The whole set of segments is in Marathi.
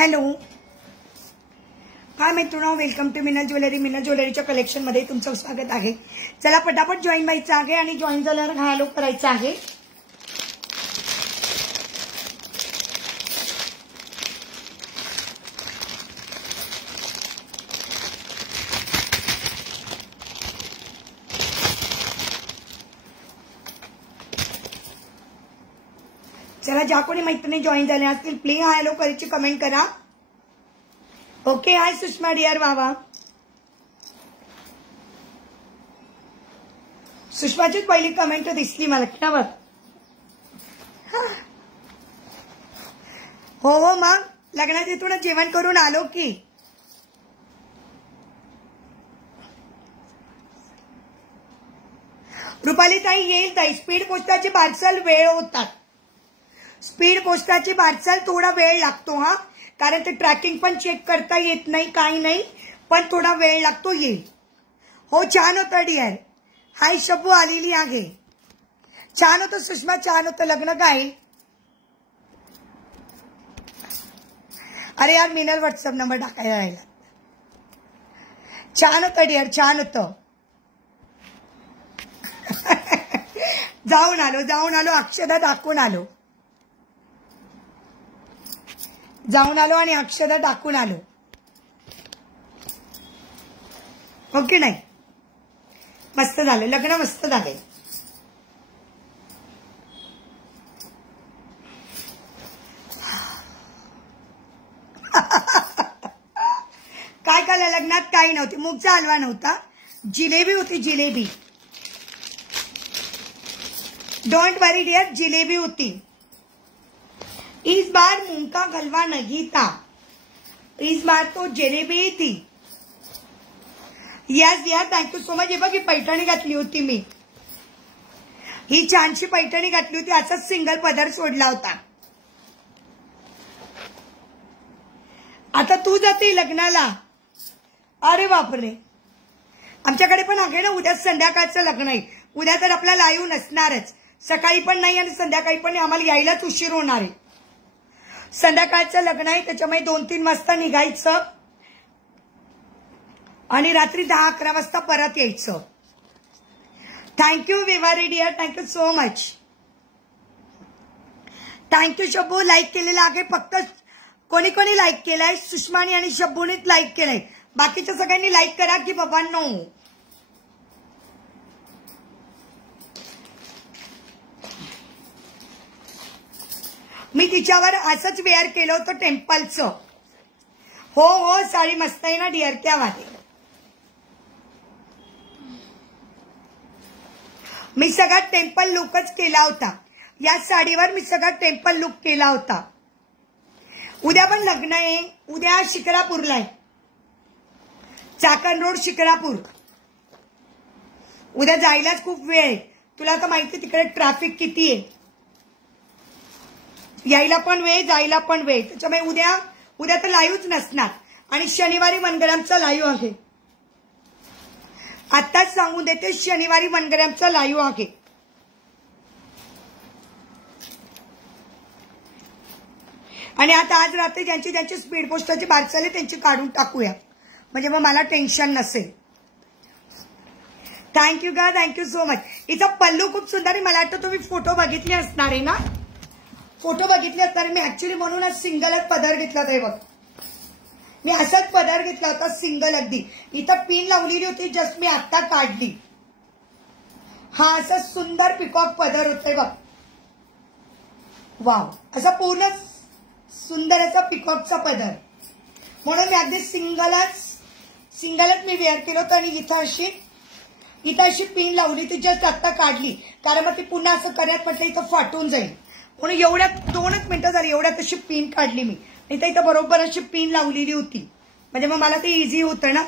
हॅलो हाय मित्रांनो, welcome to Minal jewellery. Minal ज्वेलरीच्या कलेक्शन मध्ये तुमचं स्वागत आहे. चला पटापट जॉईन व्हायचं आहे आणि जॉईन झाल्यावर हॅलो करायचं आहे. चला, ज्या कोणी मैत्रिणी जॉईन झाले असतील प्लीज हॅलो करायची कमेंट करा. ओके, हाय सुषमा डियर. वावा, सुषमाचीच पहिली कमेंट दिसली मला. बघ हो हो, मग लग्नात इथूनच जेवण करून आलो की. रुपाली ताई येईल ताई. स्पीड पोस्टाची पार्सल वेळ होतात. स्पीड पोस्टाची पार्सल थोडा वेळ लागतो हा, कारण ते ट्रॅकिंग पण चेक करता येत नाही, काही नाही, पण थोडा वेळ लागतो. येईल. हो छान होतं डिअर. हाय शब्बू आलेली आहे. छान होतं सुषमा, छान होतं लग्न. काय अरे यार, मिनल व्हॉट्सअप नंबर टाकायला राहिला. छान होतं डिअर, छान होतं. जाऊन आलो अक्षदा टाकून आलो. जाऊन आलो आणि अक्षदा टाकून आलो. ओके नाही, मस्त झालं लग्न, मस्त झाले. काय काय लग्नात काही नव्हती. मूगचा हलवा नव्हता, जिलेबी होती. Jalebi, don't worry dear, jalebi होती. इस बार मूंग का हलवा नहीं था, इस बार तो जलेबी थी. यस यार, थँक्यू सो मच. हे बघ, ही पैठणी घातली होती मी. ही छानशी पैठणी घातली होती. असाच सिंगल पदर सोडला होता. आता तू जाते लग्नाला. अरे बापरे, आमच्याकडे पण आहे ना. उद्या संध्याकाळचं लग्न आहे. उद्या तर आपला लाईव्ह नसणारच. सकाळी पण नाही आणि संध्याकाळी पण नाही. आम्हाला यायलाच उशीर होणार आहे. संध्याकाळचं लग्न आहे, त्याच्यामुळे 2-3 वाजता निघायचं आणि रात्री 10-11 वाजता परत यायचं. थँक्यू विवारी dear, thank you so much. Thank you Shabbu. Like केलेलं आहे. फक्त कोणी कोणी लाईक केलाय? सुषमानी आणि शब्बूनीच लाईक केलंय. बाकीच्या सगळ्यांनी लाईक करा की बाबांनो. मी तिच्यावर असंच वेअर केलं होतं टेम्पलचं. हो हो, साडी मस्त आहे ना डिअर. क्या बात आहे. मी सगळा टेम्पल लुकच केला होता. या साडीवर मी सगळा टेम्पल लुक केला होता. उद्या पण लग्न आहे. उद्या शिक्रापूरला आहे. चाकण रोड शिक्रापूर. उद्या जायलाच खूप वेळ आहे. तुला तर माहिती तिकडे ट्रॅफिक किती आहे. यायला पण वेळ, जायला पण वेळ. त्याच्यामुळे उद्या तर लाईव्हच नसणार. आणि शनिवारी मनगरामचा लाईव्ह आहे. आत्ताच सांगून देते, शनिवारी मनगरामचा लाईव्ह आहे. आणि आता आज रात्री ज्यांची स्पीड पोस्टाची पार्सल आहे त्यांची काढून टाकूया, म्हणजे मग मला टेन्शन नसेल. थँक्यू गा, थँक्यू सो मच. हिचा पल्लू खूप सुंदर आहे. मला वाटतं तुम्ही फोटो बघितले असणार आहे ना. फोटो बघितले असणार. मी ऍक्च्युली म्हणूनच सिंगलच पदर घेतला होता. बघ, मी असाच पदर घेतला होता सिंगल. अगदी इथं पिन लावलेली होती, जस्ट मी आता काढली. हा असा सुंदर पिकॉक पदर होते बघ. वाव, असा पूर्ण सुंदर असा पिकॉकचा पदर. म्हणून मी अगदी सिंगलच मी वेअर केलं होतं. आणि इथं अशी पिन लावली, ती जस्ट आता काढली, कारण मग ती पुन्हा असं करण्यात म्हटलं इथं फाटून जाईल. म्हणून एवढ्यात 2च मिनिटं झाली, एवढ्यात अशी पिन काढली मी. नाही तर इथं बरोबर अशी पिन लावलेली होती, म्हणजे मग मला ते इझी होतं ना.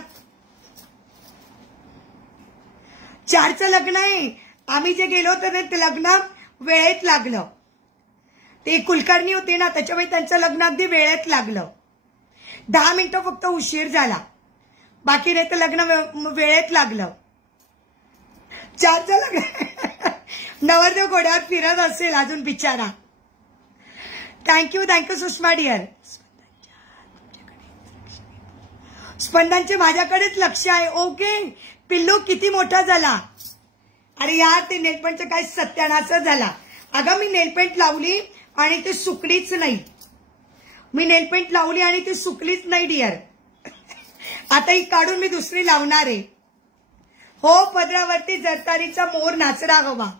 4चं लग्न आहे. आम्ही जे गेलो होतो ते लग्न वेळेत लागलं. ते कुलकर्णी होते ना, त्याच्यामुळे त्यांचं लग्न अगदी वेळेत लागलं. 10 मिनिटं फक्त उशीर झाला, बाकी नाही तर लग्न वेळेत लागलं. 4चं लग्न. नवरदेव घोड्यावर फिरत असेल अजून बिचारा. Thank you Sushma dear. स्पंदांचे माझ्याकडेच लक्ष आहे. ओके पिल्लू किती मोठा झाला. अरे यार ते नेलपेंटचं काय सत्यानाशच झाला. अगं मी नेलपेंट लावली आणि ते सुकलीच नाही. मी नेलपेंट लावली आणि ती सुकलीच नाही डिअर. आता ही काढून मी दुसरी लावणार आहे. हो पदरावरती जरतारीचा मोर नाचरा हवा.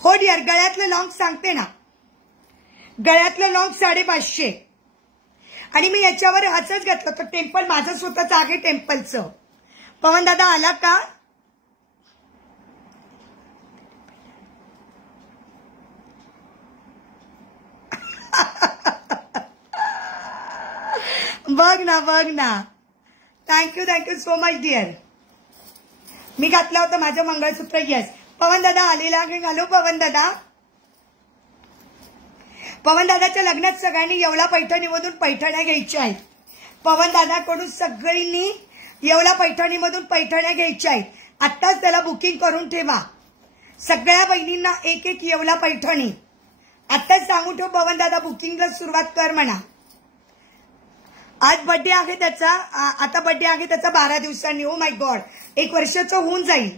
हो डिअर गळ्यातलं लॉंग सांगते ना. गळ्यातलं लॉंग 550 आणि मी याच्यावर असंच घातलं तर टेम्पल माझं स्वतःच आहे टेम्पलचं. पवन दादा आला का. बघ ना. Thank you so much dear. मी घातलं होतं माझं मंगळसूत्र. यस पवन दादा आलेला. हॅलो पवन दादा. पवन दादाच्या लग्नात सगळ्यांनी येवला पैठणीमधून पैठण्या घ्यायच्या आहेत. पवन दादाकडून सगळ्यांनी येवला पैठणीमधून पैठण्या घ्यायच्या आहेत. आत्ताच त्याला बुकिंग करून ठेवा. सगळ्या बहिणींना एक येवला पैठणी आत्ताच सांगून ठेव. पवन दादा बुकिंगला सुरुवात कर म्हणा. आज बर्थडे आहे त्याचा. आता बर्थडे आहे त्याचा 12 दिवसांनी. ओ माय गॉड 1 वर्षाचं होऊन जाईल.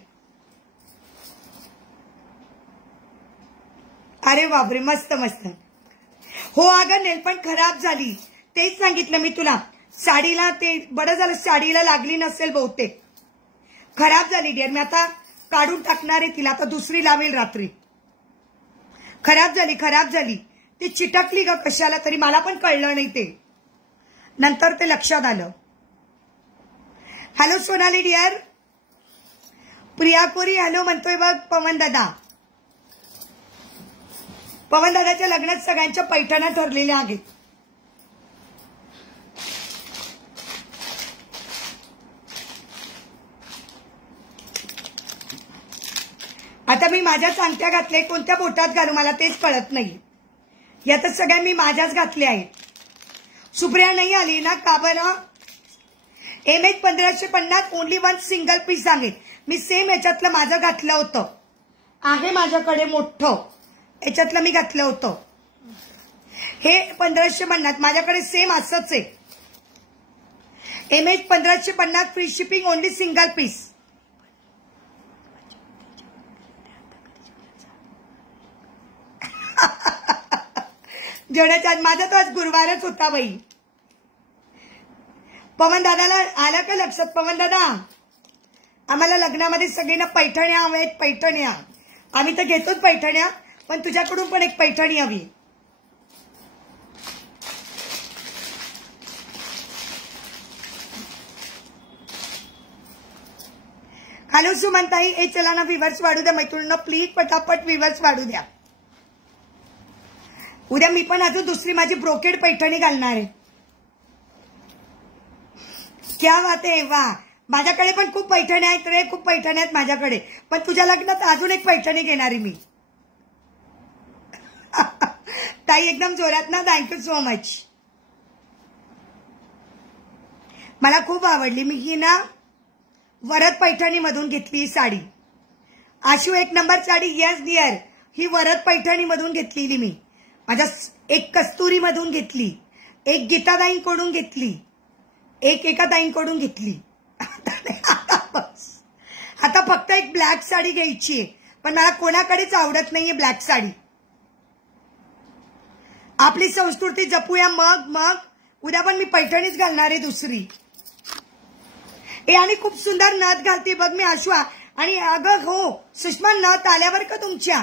अरे बापरे मस्त. हो अगं नेलपेंट खराब झाली. तेच सांगितलं मी तुला. साडीला ते बरं झालं साडीला लागली नसेल बहुतेक. खराब झाली डिअर. मी आता काढून टाकणार आहे तिला. आता दुसरी लावेल रात्री. खराब झाली. ती चिटकली ग कशाला तरी. मला पण कळलं नाही ते. नंतर ते लक्षात आलं. Hello Sonali dear. Priya Kori hello म्हणतोय बघ पवन दादा. पवन दादाच्या लग्नात सगळ्यांच्या पैठण्या ठरलेल्या आहेत. आता मी माझ्याच अंगठ्या घातल्या. कोणत्या बोटात घालू मला तेच कळत नाही. यातच सगळ्या मी माझ्याच घातल्या आहेत. सुप्रिया नाही आली ना का बरं. MH 1550 ओनली 1 सिंगल पीस आहे. मी सेम याच्यातलं माझं घातलं होतं. आहे माझ्याकडे मोठं. याच्यातलं मी घातलं होतं. हे 1550 माझ्याकडे सेम असंच आहे. MH 1550 free shipping only single piece. जेवढ्याच्या माझा तो आज गुरुवारच होता बाई. पवन दादाला आला का लक्षात. पवन दादा आम्हाला लग्नामध्ये सगळ्यांना पैठण्या हव्यात. पैठण्या आम्ही तर घेतोच पैठण्या. पण तुझ्याकडून पण एक पैठणी हवी. हॅलो सुमनताई. ए चला ना व्ह्यूअर्स वाढू द्या मैत्रिणींना प्लीज. पटापट व्ह्यूअर्स वाढू द्या. उद्या मी पण अजून दुसरी माझी ब्रोकेड पैठणी घालणार आहे. क्या बात आहे. वा माझ्याकडे पण खूप पैठण्या आहेत रे. खूप पैठण्या आहेत माझ्याकडे. पण तुझ्या लग्नात अजून एक पैठणी घेणार आहे मी. ताई एकदम जोरात ना. Thank you so much. मला खूप आवडली. मी ही ना वरद पैठणी मधून घेतली sari. Ashu 1 number sari. Yes dear. ही वरद पैठणी मधून घेतलेली मी. माझ्या एक कस्तुरी मधून घेतली. एक गीताताईंकडून घेतली. एक एकाताईंकडून घेतली. आता फक्त एक ब्लॅक साडी घ्यायची आहे. पण मला कोणाकडेच आवडत नाहीये ब्लॅक साडी. आपली संस्कृती जपूया. मग उद्या पण मी पैठणीच घालणार आहे दुसरी. आणि खूप सुंदर नथ घालते बघ मी आशू. आणि अगं हो सुषमा नथ आल्यावर का तुमच्या.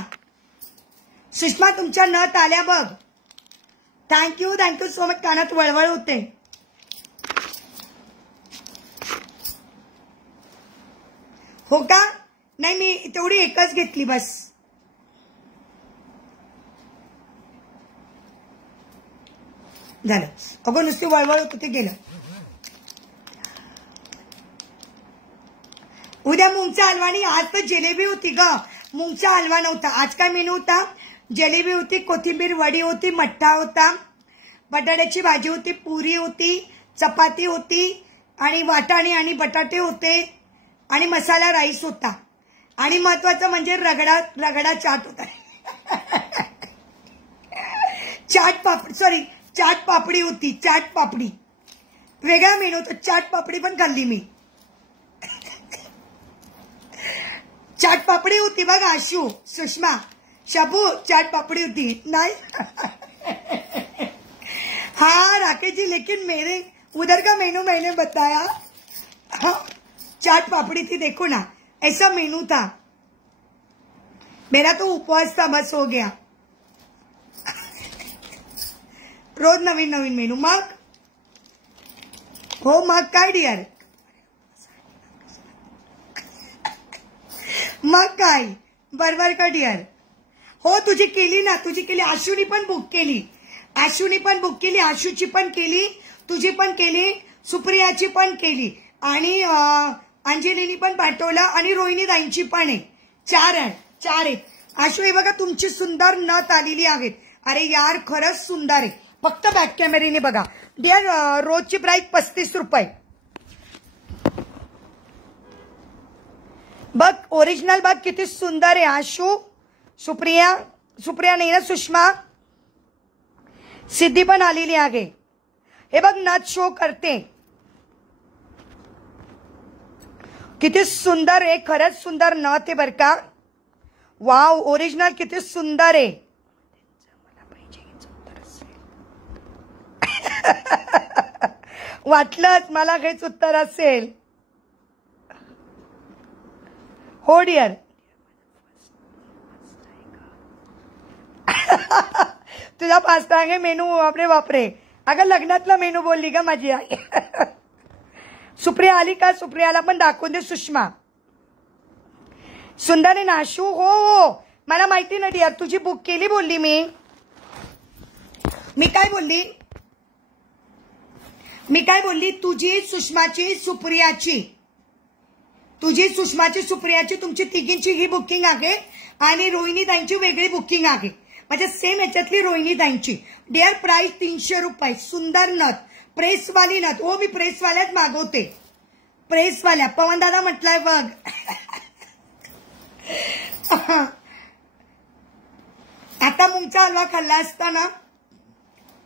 सुषमा तुमच्या नथ आल्या बघ. Thank you so much. कानात वळवळ होते. हो का. नाही मी तेवढी एकच घेतली बस. झालं. अगं नुसती वळवळ होत ते गेलं. उद्या मूगचा हलवा. आणि आज तर जिलेबी होती ग. मूगचा हलवा नव्हता. आज काय मेनू होता. जिलेबी होती, कोथिंबीर वडी होती, मठ्ठा होता, बटाट्याची भाजी होती, पुरी होती, चपाती होती आणि वाटाणे आणि बटाटे होते आणि मसाला राईस होता. आणि महत्वाचं म्हणजे रगडा चाट होता. चाट पापडी होती. चाट पापडी. वेगळा मेनू तर चाट पापडी पण खाल्ली मी. चाट पापड़ी होती बघ आशू सुषमा शाबू चाट पापड़ी होती नहीं. हाँ राकेश जी लेकिन मेरे उधर का मेनू मैंने बताया. हाँ, चाट पापड़ी थी देखो ना ऐसा मेनू था. मेरा तो उपवास था बस हो गया. रोज नवीन नवीन मेनू मग हो मग काय डियर मग काय बरोबर का डियर. हो तुझी केली ना तुझी केली आशूनी पण बुक केली. आशूनी पण बुक केली आशूची पण केली तुझी पण केली सुप्रियाची पण केली आणि अंजलीनी पण पाठवला आणि रोहिणी दाईंची पण आहे. 4 आहेत. आशू हे बघा तुमची सुंदर नथ आलेली आहेत. अरे यार खरंच सुंदर आहे. फक्त बॅक कॅमेरेने बघा डियर. रोजची प्राइस 35 रुपये. बघ ओरिजिनल बघ किती सुंदर आहे. आशू सुप्रिया नाही ना सुषमा सिद्धी पण आलेली आहे. हे बघ नथ शो करते किती सुंदर आहे. खरंच सुंदर नथ आहे बर का. वाव ओरिजिनल किती सुंदर आहे. वाटलंच मला काहीच उत्तर असेल. हो डियर. तुझा पास्ता आहे मेनू बापरे बापरे. अगं लग्नातला मेनू बोलली का माझी आई. सुप्रिया आली का सुप्रियाला पण दाखवून दे सुषमा. सुंदर आहे नाशू. हो हो मला माहिती ना डियर तुझी बुक केली बोलली मी काय बोलली तुझी सुषमाची सुप्रियाची तुमची तिघींची ही बुकिंग आहे आणि रोहिणी ताईंची वेगळी बुकिंग आहे. म्हणजे सेम याच्यातली रोहिणी ताईंची. डिअर प्राइस 300 रुपये. सुंदर नथ प्रेसवाली नथ. हो मी प्रेसवाल्याच मागवते. प्रेसवाल्या पवन दादा म्हटलंय बघ. आता मुंगचा हलवा खाल्ला असता ना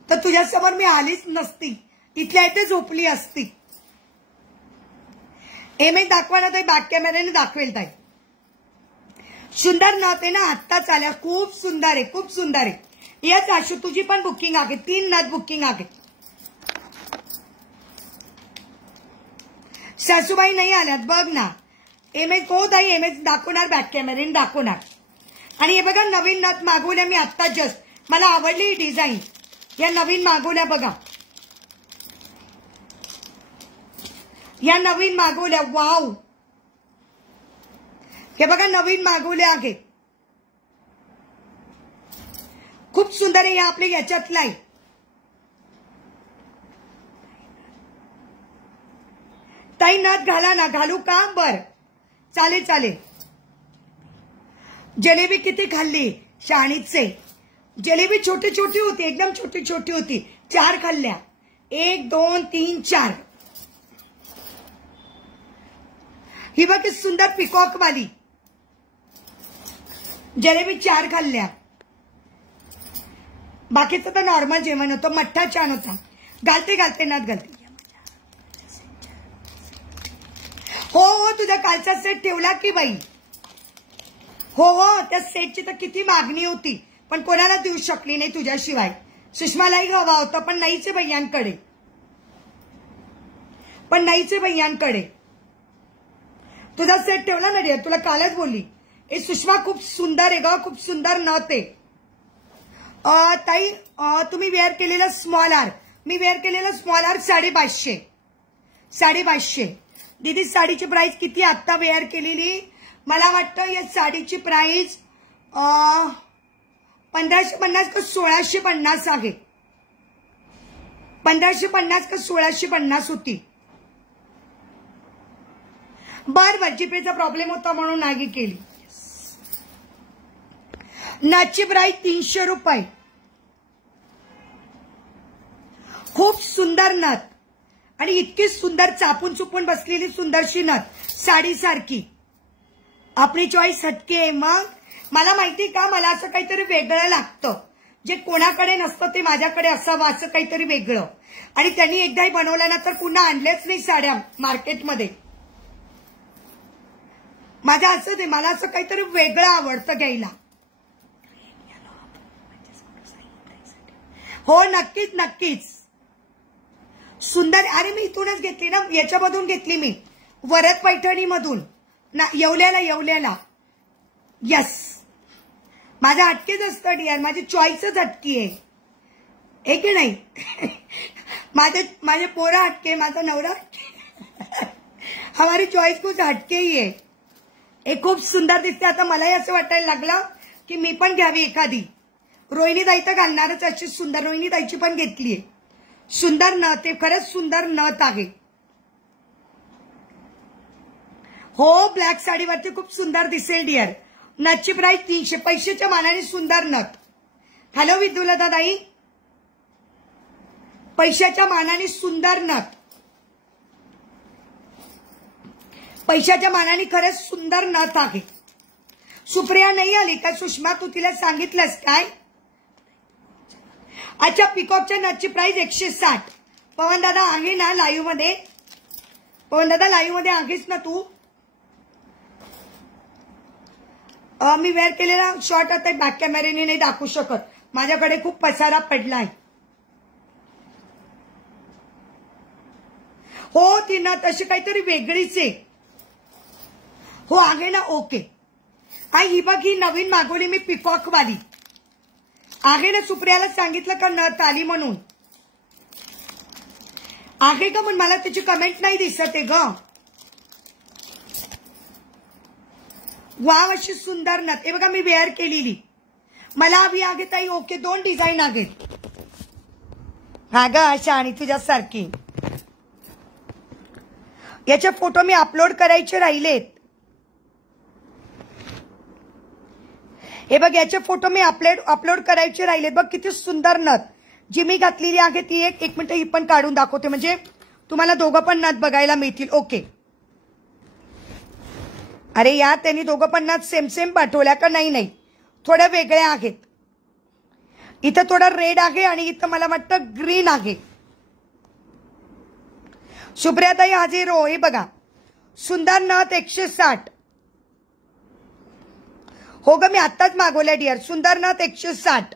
तर तुझ्यासमोर मी आलीच नसती. इथल्या इथे झोपली असती. मी दाखवा ना ताई बॅक कॅमेऱ्याने दाखवेल ताई. सुंदर नथ आहे ना आत्ताच आल्या. खूप सुंदर आहे खूप सुंदर आहे. यस आशू तुझी पण बुकिंग आहे. 3 नथ बुकिंग आहे. सासूबाई नाही आल्यात बघ ना. को ताई एमएच दाखवणार बॅक कॅमेऱ्याने दाखवणार. आणि हे बघा नवीन नथ मागवल्या मी आत्ता जस्ट. मला आवडली ही डिझाईन. या नवीन मागवल्या बघा. या नवीन मागवल्या. वाव हे बघा नवीन मागवल्या आहेत. खूप सुंदर आहे. या आपल्या याच्यातला आहे. ताई नथ घाला ना. घालू का बर चालेल. जलेबी किती खाल्ली शाणीचे. जलेबी छोटी छोटी होती एकदम छोटी छोटी होती. 4 खाल्ल्या. 1 2 3 4. ही बघ सुंदर पिकॉक वाली जलेबी 4 खाल्ल्या. बाकीचं तर नॉर्मल जेवण होतं. मठ्ठा छान होता. घालते नथ घालते. हो तुझा कालचा सेट ठेवला की बाई. हो त्या सेटची तर किती मागणी होती पण कोणाला देऊ शकली नाही तुझ्याशिवाय. सुषमालाही हवा होता पण नाहीचे भैयांकडे. तुझा सेट ठेवला ना रे. तुला कालच बोलली ए सुषमा खूप सुंदर आहे ग. खूप सुंदर नथ आहे. ताई तुम्ही वेअर केलेला स्मॉल आर. मी वेअर केलेला स्मॉल आर 550. दीदी साडीची प्राइस किती आत्ता वेअर केलेली. मला वाटतं या साडीची प्राइस 1550 का 1650 आहे. 1550 का 1650 होती. बर जीपेचा प्रॉब्लेम होता म्हणून नाही केली. नथची प्राइस 300 रुपये. खूप सुंदर नथ आणि इतकी सुंदर चापून चुपून बसलेली सुंदरशी नथ साडीसारखी. आपली चॉईस हटके आहे. मग मला माहिती का मला असं काहीतरी वेगळं लागतं. जे कोणाकडे नसतं ते माझ्याकडे असावं, असं काहीतरी वेगळं. आणि त्यांनी एकदाही बनवल्यानंतर पुन्हा आणल्याच नाही साड्या मार्केटमध्ये. माझं असं ते, मला असं काहीतरी वेगळं आवडतं घ्यायला. हो नक्कीच नक्कीच. सुंदर. अरे मी इथूनच घेतली ना, याच्यामधून घेतली मी, वरद पैठणी मधून ना, येवल्याला. यस, माझा हटकेच असतं डिअर, माझी चॉईसच हटकी आहे की नाही. माझे पोरा हटके, माझा नवरा हटके. हमारी चॉईस कुछ हटके ही आहे. हे खूप सुंदर दिसते. आता मलाही असं वाटायला लागलं की मी पण घ्यावी एखादी. रोहिणी ताई तर घालणारच अशी सुंदर. रोहिणी ताईची पण घेतलीये. सुंदर नथ, ते खरंच सुंदर नथ आहे. हो ब्लॅक साडीवरती खूप सुंदर दिसेल डिअर. नथची प्राइस 300. पैशाच्या मानाने सुंदर नथ. हॅलो विदुलता ताई. पैशाच्या मानाने सुंदर नथ. पैशाच्या मानाने खरंच सुंदर नथ आहे. सुप्रिया नाही आली का? सुषमा तू तिला सांगितलंस काय? अच्छा, पिकॉकच्या नथची प्राइस 160. पवन दादा आहे ना लाईव्ह मध्ये? पवन दादा लाईव्ह मध्ये आहेस ना तू? मी वेअर केलेला शॉर्ट आता बॅक कॅमेरेने नाही दाखवू शकत, माझ्याकडे खूप पसारा पडलाय. हो ती नथ अशी काहीतरी वेगळीच आहे. हो आहे ना. ओके. ही बघ, ही नवीन मागवली मी पिकॉक वाली आहे ना. सुप्रियाला सांगितलं का नथ आली म्हणून? आहे का? पण मला त्याची कमेंट नाही दिसत आहे ग. वाव, अशी सुंदर नथ. हे बघा मी वेअर केलेली. मला हवी आहे ताई. ओके, 2 डिझाईन आहेत. हा ग अशा आणि तुझ्यासारखी. याचे फोटो मी अपलोड करायचे राहिलेत. हे बघ, याचे फोटो मी अपलोड करायचे राहिलेत. बघ किती सुंदर नथ जी मी घातलेली आहे ती. एक मिनिट ही पण काढून दाखवते, म्हणजे तुम्हाला दोघं पण नथ बघायला मिळतील. ओके. अरे यार, त्यांनी दोघं पण नथ सेम पाठवल्या का? नाही, थोड्या वेगळ्या आहेत. इथं थोडा रेड आहे आणि इथं मला वाटतं ग्रीन आहे. सुप्रियाताई हाजीर हो. हे बघा, सुंदर नथ 160. हो ग, मी आत्ताच मागवल्या डिअर. सुंदर नथ 160.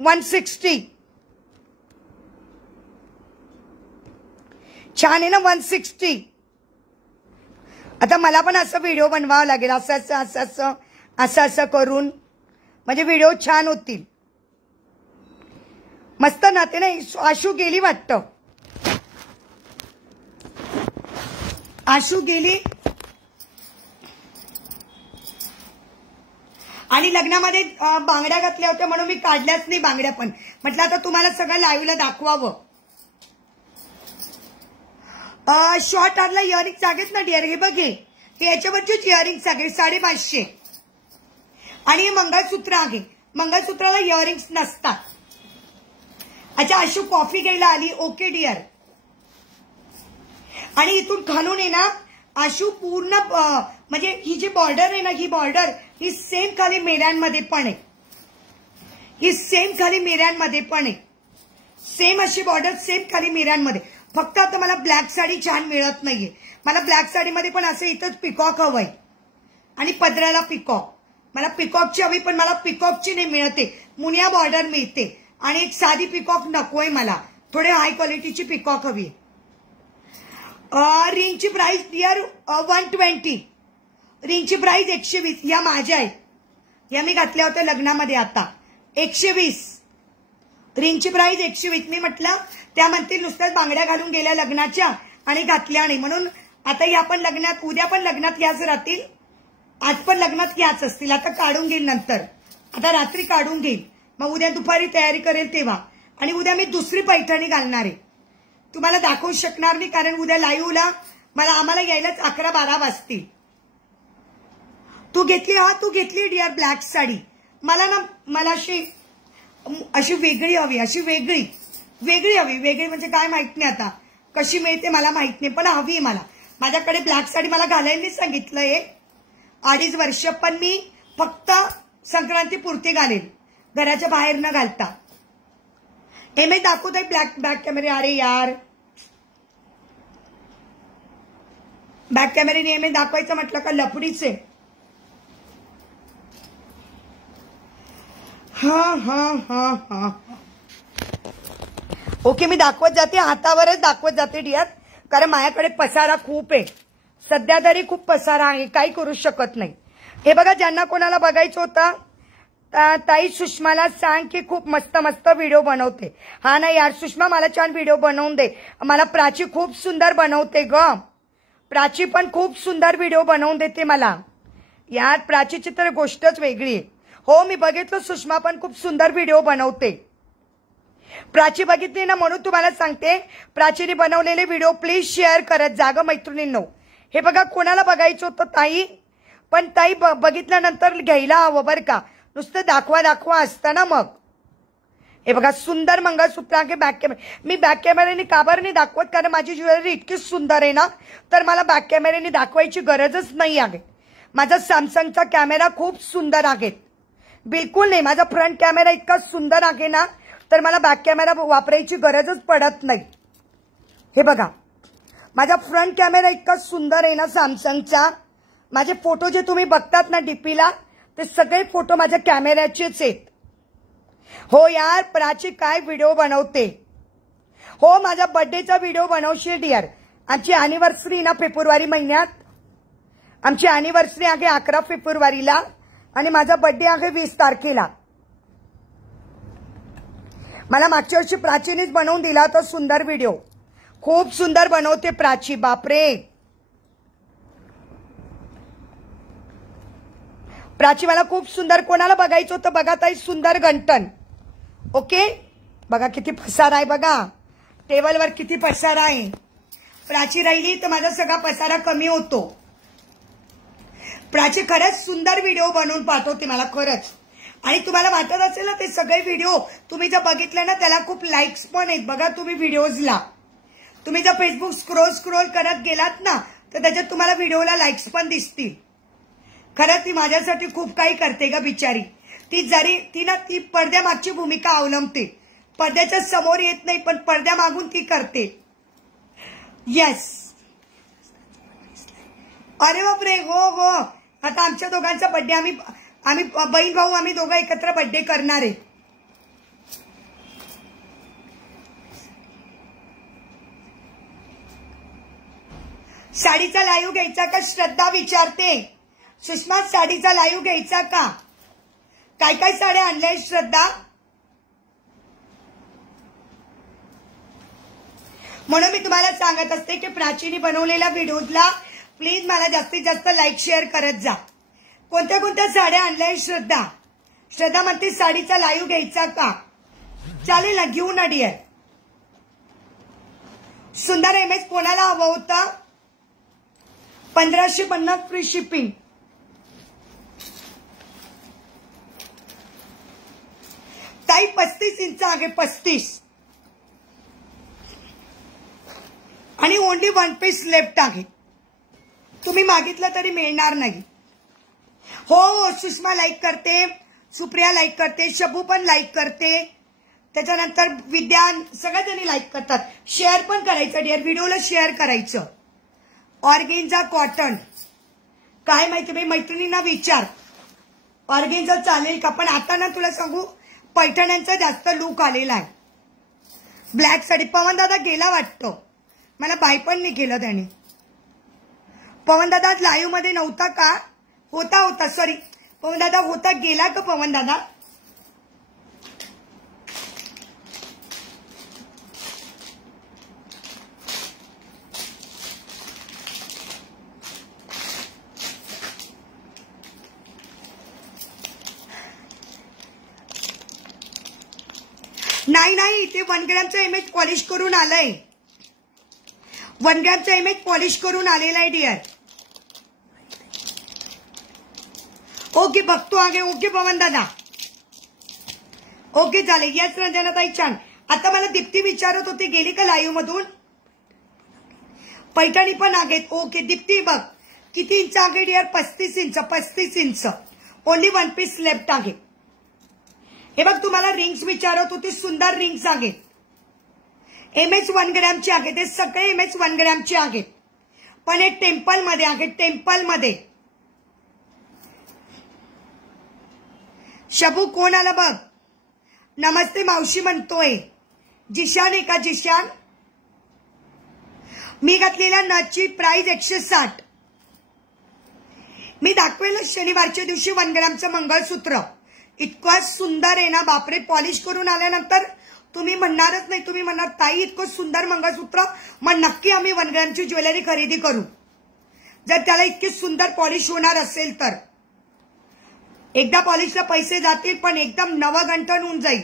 160. छान आहे ना 160. आता मला पण असं व्हिडिओ बनवावं लागेल, असं करून, म्हणजे व्हिडिओ छान होतील. मस्त नथ ना. आशू गेली वाटतं. आशू गेली. आणि लग्नामध्ये बांगड्या घातल्या होत्या म्हणून मी काढल्याच नाही बांगड्या पण. म्हटलं आता तुम्हाला सगळं लाईव्हला दाखवावं. शॉर्ट आरला इयरिंग्स आहेत ना डिअर. हे बघे, हे याच्यावरचेच इयरिंग्स आहे 550. आणि हे मंगळसूत्र आहे. मंगळसूत्राला इयरिंग्स नसतात. अच्छा, आशू कॉफी घ्यायला आली. Okay dear. आणि इथून खालून आहे ना आशू पूर्ण, म्हणजे ही जी बॉर्डर आहे ना, ही बॉर्डर ही सेम खाली मेऱ्यांमध्ये पण आहे. ही सेम खाली मेऱ्यांमध्ये पण आहे. सेम अशी बॉर्डर सेम खाली मेऱ्यांमध्ये. फक्त आता मला ब्लॅक साडी छान मिळत नाहीये. मला ब्लॅक साडीमध्ये पण असं इथंच पिकॉक हवंय आणि पदराला पिकॉक. मला पिकॉकची हवी, पण मला पिकॉकची नाही मिळते. मुनिया बॉर्डर मिळते आणि एक साधी पिकॉक नकोय मला. थोडे हाय क्वालिटीची पिकॉक हवी. रिंगची प्राइस डिअर 120. रिंगची प्राइस 120. या माझ्या आहेत, या मी घातल्या होत्या लग्नामध्ये. आता 120. रिंगची प्राइस 120. मी म्हटलं त्या म्हणतील नुसत्याच बांगड्या घालून गेल्या लग्नाच्या आणि घातल्या नाही, म्हणून आता या पण लग्नात, उद्या पण लग्नात याच राहतील, आज पण लग्नात याच असतील. आता काढून घेईल नंतर, आता रात्री काढून घेईल, मग उद्या दुपारी तयारी करेल तेव्हा. आणि उद्या मी दुसरी पैठणी घालणार आहे. तुम्हाला दाखवू शकणार नाही कारण उद्या लाईव्हला आम्हाला यायलाच 11-12 वाजतील. तू घेतली? हा तू घेतली डिअर ब्लॅक साडी. मला अशी वेगळी हवी, अशी वेगळी हवी. वेगळी म्हणजे काय माहित नाही आता कशी मिळते मला माहित नाही, पण हवी मला. माझ्याकडे ब्लॅक साडी मला घालायला सांगितलंय 2.5 वर्ष, पण मी फक्त संक्रांती पुरती घालेल. घराच्या बाहेर न घालता. हे दाखवत आहे बॅक कॅमेरे. अरे यार, बॅक कॅमेरे नेहमी दाखवायचं म्हटलं का लफडीच आहे. हा. ओके, मी दाखवत जाते, हातावरच दाखवत जाते डिअर, कारण माझ्याकडे पसारा खूप आहे सध्या तरी, खूप पसारा आहे, काही करू शकत नाही. हे बघा, ज्यांना कोणाला बघायचं होतं ताई सुषमाला सांग की खूप मस्त मस्त व्हिडिओ बनवते. हा ना यार सुषमा, मला छान व्हिडिओ बनवून दे. मला प्राची खूप सुंदर बनवते ग. प्राची पण खूप सुंदर व्हिडिओ बनवून देते मला यार. प्राचीची तर गोष्टच वेगळी आहे. हो, मी बघितलं, सुषमा पण खूप सुंदर व्हिडिओ बनवते. प्राची बघितली ना, म्हणून तुम्हाला सांगते, प्राचीने बनवलेले व्हिडिओ प्लीज शेअर करत जा ग मैत्रिणींनो. हे बघा, कोणाला बघायचं होतं ताई, पण ताई बघितल्यानंतर घ्यायला हवं बरं का, नुसतं दाखवा असतं ना मग. हे बघा, सुंदर मंगळसूत्र आहे बॅक कॅमेरे. मी बॅक कॅमेऱ्याने का बरं नाही दाखवत, कारण माझी ज्वेलरी इतकी सुंदर आहे ना, तर मला बॅक कॅमेऱ्याने दाखवायची गरजच नाही आहे. माझा सॅमसंगचा कॅमेरा खूप सुंदर आहे, बिलकुल नाही. माझा फ्रंट कॅमेरा इतका सुंदर आहे ना, तर मला बॅक कॅमेरा वापरायची गरजच पडत नाही. हे बघा, माझा फ्रंट कॅमेरा इतका सुंदर आहे ना सॅमसंगचा. माझे फोटो जे तुम्ही बघतात ना डीपीला, ते सगळे फोटो माझ्या कॅमेऱ्याचेच आहेत. हो यार, प्राची काय व्हिडिओ बनवते. हो, माझ्या बर्थडेचा व्हिडिओ बनवशील डिअर. आमची अॅनिव्हर्सरी ना फेब्रुवारी महिन्यात, आमची अॅनिव्हर्सरी आहे 11 फेब्रुवारीला आणि माझा बर्थडे आहे 20 तारखेला. मला मागच्या वर्षी प्राचीनेच बनवून दिला होता सुंदर व्हिडिओ. खूप सुंदर बनवते प्राची, बापरे. प्राची मला खूप सुंदर. कोणाला बघायचं होतं बघा ताई, सुंदर गंटन. ओके, बघा किती पसारा आहे, बघा टेबलवर किती पसारा आहे. प्राची राहिली तर माझा सगळा पसारा कमी होतो. प्राची खरंच सुंदर व्हिडिओ बनवून पाठवते मला, खरंच. आणि तुम्हाला वाटत असेल ना, ते सगळे व्हिडिओ तुम्ही जर बघितले ना, त्याला खूप लाईक्स पण आहेत बघा. तुम्ही व्हिडिओजला, तुम्ही जर फेसबुक स्क्रोल करत गेलात ना, तर त्याच्यात तुम्हाला व्हिडिओला लाईक्स पण दिसतील. खरंच ती माझ्यासाठी खूप काही करते ग बिचारी. ती पडद्यामागची भूमिका अवलंबते. पडद्याच्या समोर येत नाही, पण पडद्यामागून ती करते. येस, अरे बापरे. हो, आता आमच्या दोघांचा बर्थडे, आम्ही बहीण भाऊ, आम्ही दोघं एकत्र बर्थडे करणार आहे. साडीचा लाईव्ह घ्यायचा का श्रद्धा विचारते. सुषमा, साडीचा लाईव्ह घ्यायचा का? काय काय साड्या आणल्या श्रद्धा? म्हणून मी तुम्हाला सांगत असते की प्राचीने बनवलेल्या व्हिडिओजला प्लीज मला जास्तीत जास्त लाईक शेअर करत जा. कोणत्या कोणत्या साड्या आणल्या श्रद्धा? श्रद्धा म्हणते साडीचा लाईव्ह घ्यायचा का? चालेल ना, घेऊ ना डिअर. सुंदर इमेज कोणाला हवं होतं? 1550 फ्री शिपिंग. ताई 35 इंच आहे, 35. आणि ओनली 1 पीस लेफ्ट आहे. तुम्ही मागितलं तरी मिळणार नाही. हो, सुषमा लाईक करते, सुप्रिया लाईक करते, शबू पण लाईक करते, त्याच्यानंतर विद्यान, सगळ्याजणी लाईक करतात. शेअर पण करायचं डिअर, व्हिडिओला शेअर करायचं. ऑर्गेन्झा कॉटन काय माहिती बाई, मैत्रिणींना विचार. ऑर्गेन्झा चालेल का? पण आता ना तुला सांगू, पैठण्यांचा जास्त लुक आलेला आहे. ब्लॅक साडी. पवन दादा गेला वाटतं, मला बाय पण नाही केलं त्याने. पवन दादा आज लाईव्ह मध्ये नव्हता का? होता सॉरी, पवन दादा होता, गेला का पवन दादा? नाही, ते 1 ग्रॅमचं इमेज पॉलिश करून आलंय. 1 ग्रॅमचा इमेज पॉलिश करून आलेला आहे डिअर. ओके, बघतो आगे. ओके पवन दादा, ओके चालेल. येस रंजनाताई, छान. आता मला दीप्ती विचारत होती, गेली का लाईव्ह मधून? पैठणी पण आहेत. ओके दीप्ती, बघ किती इंच आहे dear? 35 inch. Only 1 piece left आहे. हे बघ तुम्हाला रिंग्स विचारत होती, सुंदर रिंग्स आहेत. एमएच 1 ग्रॅमचे आहेत, हे सगळे एमएच 1 ग्रॅमचे आहेत. पण हे टेम्पल मध्ये आहेत, टेम्पल मध्ये. शबू कोण आला बघ. नमस्ते मावशी म्हणतोय. जिशान आहे का जिशान? मी घातलेल्या नथची प्राइस 160. मी दाखवेल शनिवारच्या दिवशी 1 ग्रॅमचं मंगळसूत्र. इतकं सुंदर आहे ना बापरे. पॉलिश करून आल्यानंतर तुम्ही म्हणणारच नाही, तुम्ही म्हणणार ताई इतकं सुंदर मंगळसूत्र, मग नक्की आम्ही 1 ग्रॅमची ज्वेलरी खरेदी करू. जर त्याला इतकी सुंदर पॉलिश होणार असेल तर. एकदा पॉलिशला पैसे जातील पण एकदम नवगंठन होऊन जाईल.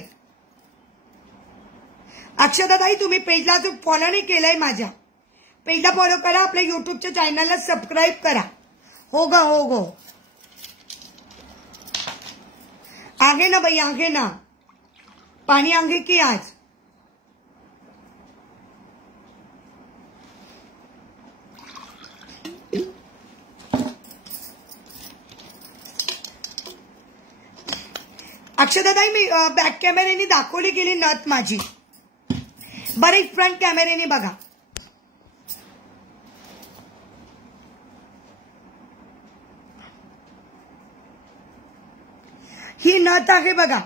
अक्षताताई तुम्ही पेजला जो फॉलो नाही केलंय माझ्या पेजला फॉलो करा, आपल्या युट्यूबच्या चॅनलला सबस्क्राईब करा. हो ग हो गो. आगे ना बाई आगे ना. पाणी आगे की आज. अक्षताताई मी बॅक कॅमेऱ्याने दाखवली गेली नथ माझी. बरं फ्रंट कॅमेऱ्याने बघा. ही नथ आहे बघा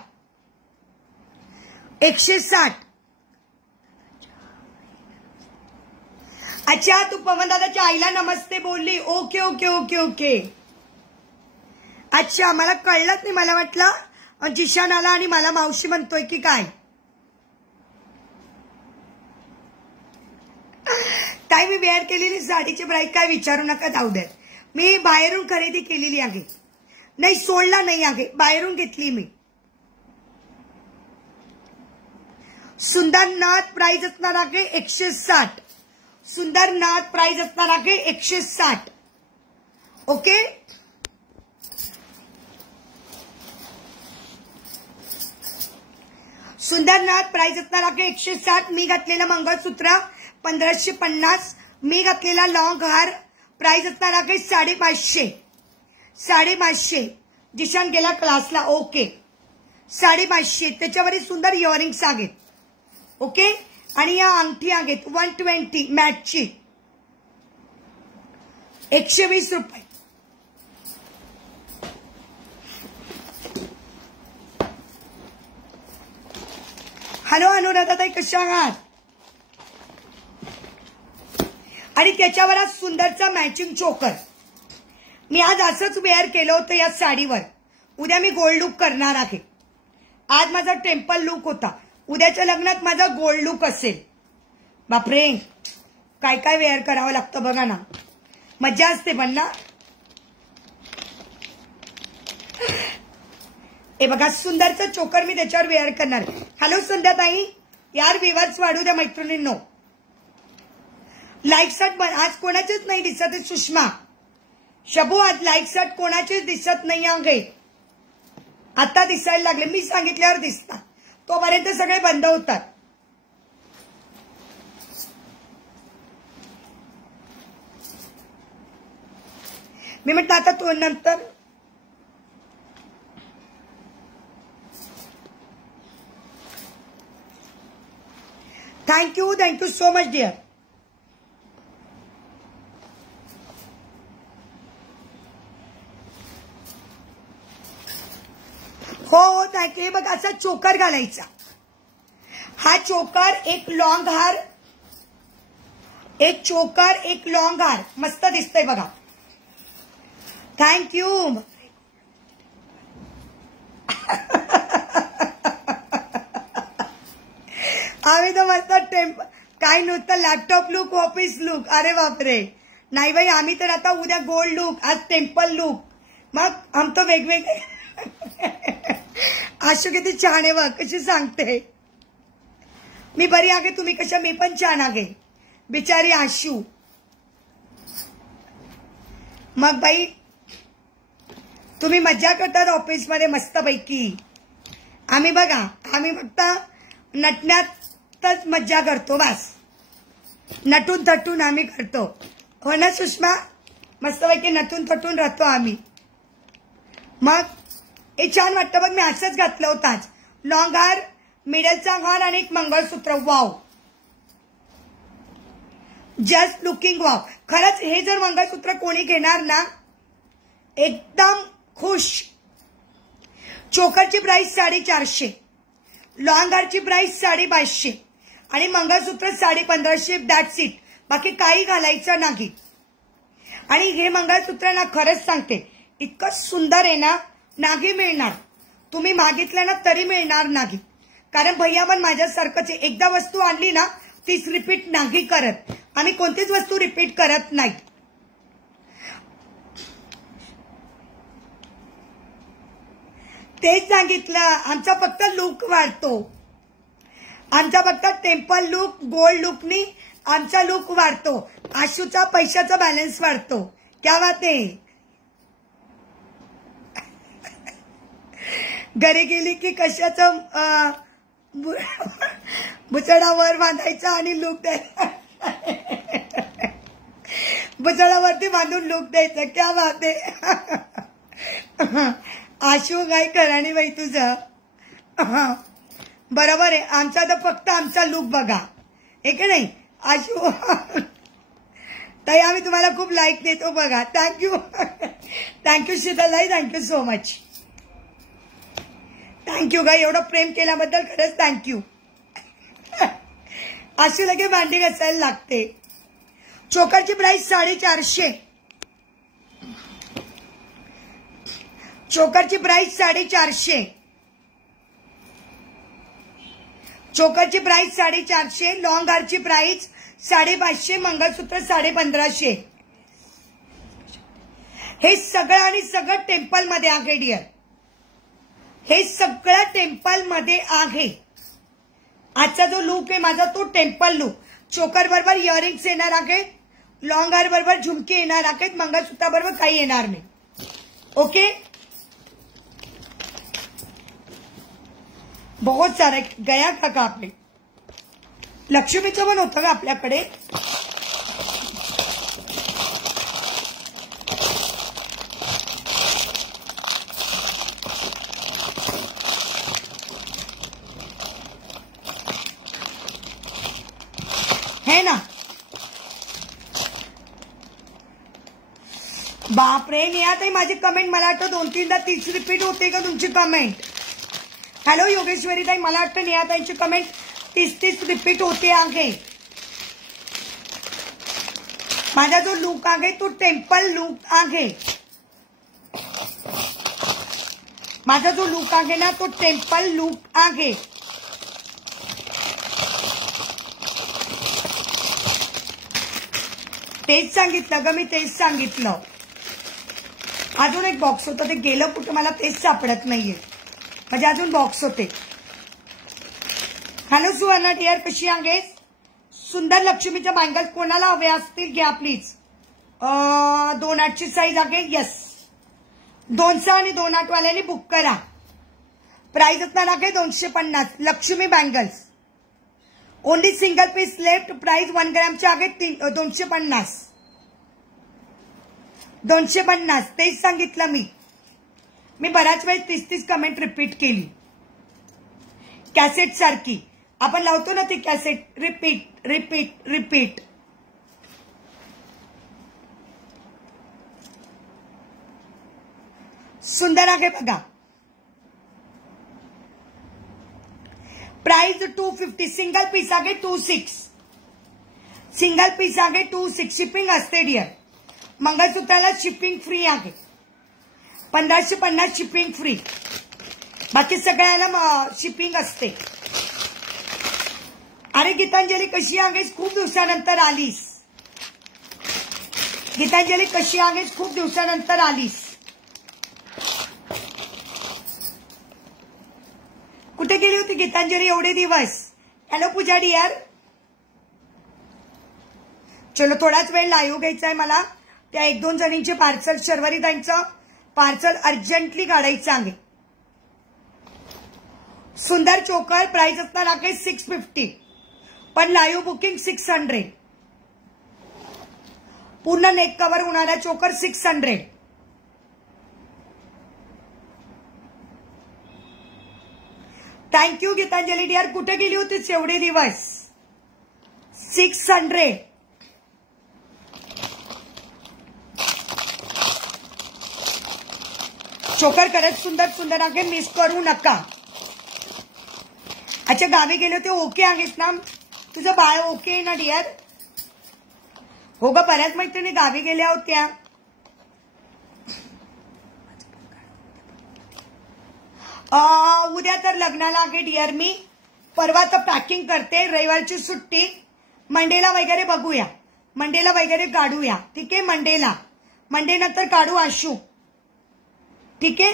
160. अच्छा तू पवन दादाच्या आईला नमस्ते बोलली. Okay okay okay okay. अच्छा मला कळलंच नाही, मला वाटलं जिशान आला आणि मला मावशी म्हणतोय की काय. ताई मी वेअर केलेली साडीची प्राइस काय विचारू नका, जाऊ द्या. मी बाहेरून खरेदी केलेली आहे. नाही सोडला नाही आहे, बाहेरून घेतली मी. सुंदर नथ प्राइस असणार आहे 160. सुंदर नथ प्राइस असणार आहे 160. ओके. सुंदर नथ प्राइस असणार आहे 160. मी घातलेलं मंगळसूत्र 1550. मी घातलेला लॉंग हार प्राइस असणार आहे 550. 550. जिशान गेला क्लासला. ओके 550. त्याच्यावर सुंदर इयरिंग्स आहेत. ओके. आणि या अंगठी आहेत 120 मॅटची 120 रुपये. हॅलो अनुराधाताई कशा आहात? आणि त्याच्यावर आज सुंदरचा मॅचिंग चोकर. मी आज असंच वेअर केलं होतं या साडीवर. उद्या मी गोल्ड लुक करणार आहे. आज माझा टेम्पल लुक होता, उद्याच्या लग्नात माझा गोल्ड लुक असेल. बापरे काय काय वेअर करावं लागतं बघा ना, मजा असते पण ना. हे बघा सुंदरचं चोकर मी त्याच्यावर वेअर करणार. हॅलो संध्याताई. यार व्ह्यूअर्स वाढू द्या मैत्रिणींनो. लाईक शर्ट आज कोणाचेच नाही दिसत आहे. सुषमा शबू आज लाईक शर्ट कोणाचेच दिसत नाही आहे. आता दिसायला लागले, मी सांगितल्यावर दिसतात. तोपर्यंत सगळे बंद होतात. मी म्हटलं आता तो नंतर. Thank you so much dear. हो थँक्यू. बघ असा चोकर घालायचा. हा चोकर एक लॉंग हार, एक चोकर एक लॉंग हार मस्त दिसतंय बघा. थँक्यू. आम्ही तर मस्त काय नुसतं लॅपटॉप लुक ऑफिस लुक. अरे बापरे. नाही बाई आम्ही तर आता उद्या गोल्ड लुक, आज टेम्पल लुक. मग आमचं वेगवेगळे. आशू किती छान आहे बघ कशी सांगते. मी बरी आहे, तुम्ही कशा? मी पण छान आहे. बिचारी आशू. मग बाई तुम्ही मज्जा करतात ऑफिसमध्ये मस्तपैकी. आम्ही बघा आम्ही फक्त नटण्यातच मज्जा करतो बस. नटून थटून आम्ही करतो. हो ना सुषमा. मस्तपैकी नटून थटून राहतो आम्ही. मग हे छान वाटतं बघ. मी असंच घातलं होतं आज. लॉंग हार, मिडलचा हार आणि एक mangalsutra. Wow, just looking wow. खरंच हे जर मंगळसूत्र कोणी घेणार ना एकदम खुश. चोकरची प्राइस 450, लॉंग हारची प्राइस 2250 आणि मंगळसूत्र 1550. That's it. बाकी काही घालायचं नाही. आणि हे मंगळसूत्र ना खरंच सांगते इतकं सुंदर आहे ना, नाही मिळणार. तुम्ही मागितलं ना तरी मिळणार नाही. कारण भैया पण माझ्यासारखंच आहे. एकदा वस्तू आणली ना तीच रिपीट नाही करत. आम्ही कोणतीच वस्तू रिपीट करत नाही. तेच सांगितलं, आमचा फक्त लुक वाढतो. आमचा फक्त टेम्पल लुक, गोल्ड लुकनी आमचा लुक वाढतो. आशूचा पैशाचा बॅलन्स वाढतो. क्या बात आहे. घरी गेली की कशाचं बुचडावर बांधायचा आणि लुक द्यायचा. बुचडावरती बांधून लुक द्यायचा. क्या बात आहे. आशू काय कराणी बाई तुझं. बरोबर आहे. आमचा तर फक्त आमचा लुक बघा, हे की नाही आशू. ताई आम्ही तुम्हाला खूप लाईक देतो बघा. थँक्यू. थँक्यू शीतलताई, thank you so much. Thank you guys, एवढं प्रेम केल्याबद्दल खरंच थँक्यू. अशी लगे भांडी घासायला लागते. चोकरची प्राइस 450, चोकरची प्राइस 450, चोकरची प्राइस 450, लॉंग हारची प्राइस 550, मंगळसूत्र 1550. हे सगळं आणि सगळं टेम्पल मध्ये आहे डिअर. हे सगळं टेम्पल मध्ये आहे. आजचा जो लुक आहे माझा तो टेम्पल लुक. चोकर बरोबर इयरिंग्स येणार आहेत, लॉंग हार बरोबर झुमके येणार आहेत, मंगळसूत्रा बरोबर काही येणार नाही. ओके. बहुत सारा गया का आपले. लक्ष्मीचं पण होतं का आपल्याकडे. है ना. बापरे नेहाताई, माझी कमेंट मला वाटतं 2-3दा तीच रिपीट होते का तुमची कमेंट. हॅलो योगेश्वरी ताई, मला वाटतं नेहाताईंची कमेंट 30 रिपीट होते आहे. माझा जो लुक आहे तो टेम्पल लुक आहे. माझा जो लुक आहे ना तो टेम्पल लुक आहे. तेच सांगितलं ग मी, तेच सांगितलं. अजून एक बॉक्स होतं, ते गेलं कुठं मला तेच सापडत नाहीये. म्हणजे अजून बॉक्स होते. हॅलो सुवर्णा डिअर, कशी आहेस. सुंदर लक्ष्मीच्या बँगल्स कोणाला हवे असतील घ्या प्लीज. 2.8ची साईज आहे. यस, 2.6 आणि 2.8 वाल्यांनी बुक करा. प्राइस असणार आहे 250. Lakshmi bangles only single piece left. Price 1 ग्रॅमचे आहे 250. 250 तेच सांगितलं मी. मी बऱ्याच वेळेस 30 कमेंट रिपीट केली. कॅसेट सारखी आपण लावतो ना ती कॅसेट, रिपीट रिपीट रिपीट. सुंदर आहे बघा. प्राइस 250. सिंगल पीस आहे 26. सिंगल पीस आहे 26. शिपिंग असते डिअर. मंगळसूत्राला शिपिंग फ्री आहे. 1550 शिपिंग फ्री. बाकी सगळ्याला शिपिंग असते. अरे गीतांजली कशी आहेस, खूप दिवसानंतर आलीस. गीतांजली कशी आहेस, खूप दिवसानंतर आलीस. कुठे गेली होती गीतांजली एवढे दिवस. हॅलो पूजा डिअर. चलो थोडाच वेळ लाईव्ह घ्यायचा आहे मला. त्या 1-2 जणींचे पार्सल, शर्वरीताईंचं पार्सल अर्जंटली काढायचं आहे. सुंदर चोकर प्राइस असणार आहे 650, पण लाईव्ह बुकिंग 600. पूर्ण नेक कव्हर होणारा चोकर 600. Thank you Geetanjali dear. कुठे गेली होतीस एवढे दिवस? 600. चोकर खरंच सुंदर सुंदर आहे, मिस करू नका. अच्छा गावी गेले होते, ओके आहेस ना? तुझं बाळ ओके आहे ना डिअर? हो ग, बऱ्याच मैत्रिणी गावी गेल्या होत्या. उद्या तर लग्नाला आहे डिअर मी. परवा तर पॅकिंग करते, रविवारची सुट्टी. मंडेला वगैरे बघूया, मंडेला वगैरे काढूया. ठीक आहे, मंडे नंतर काढू आशू. ठीक आहे,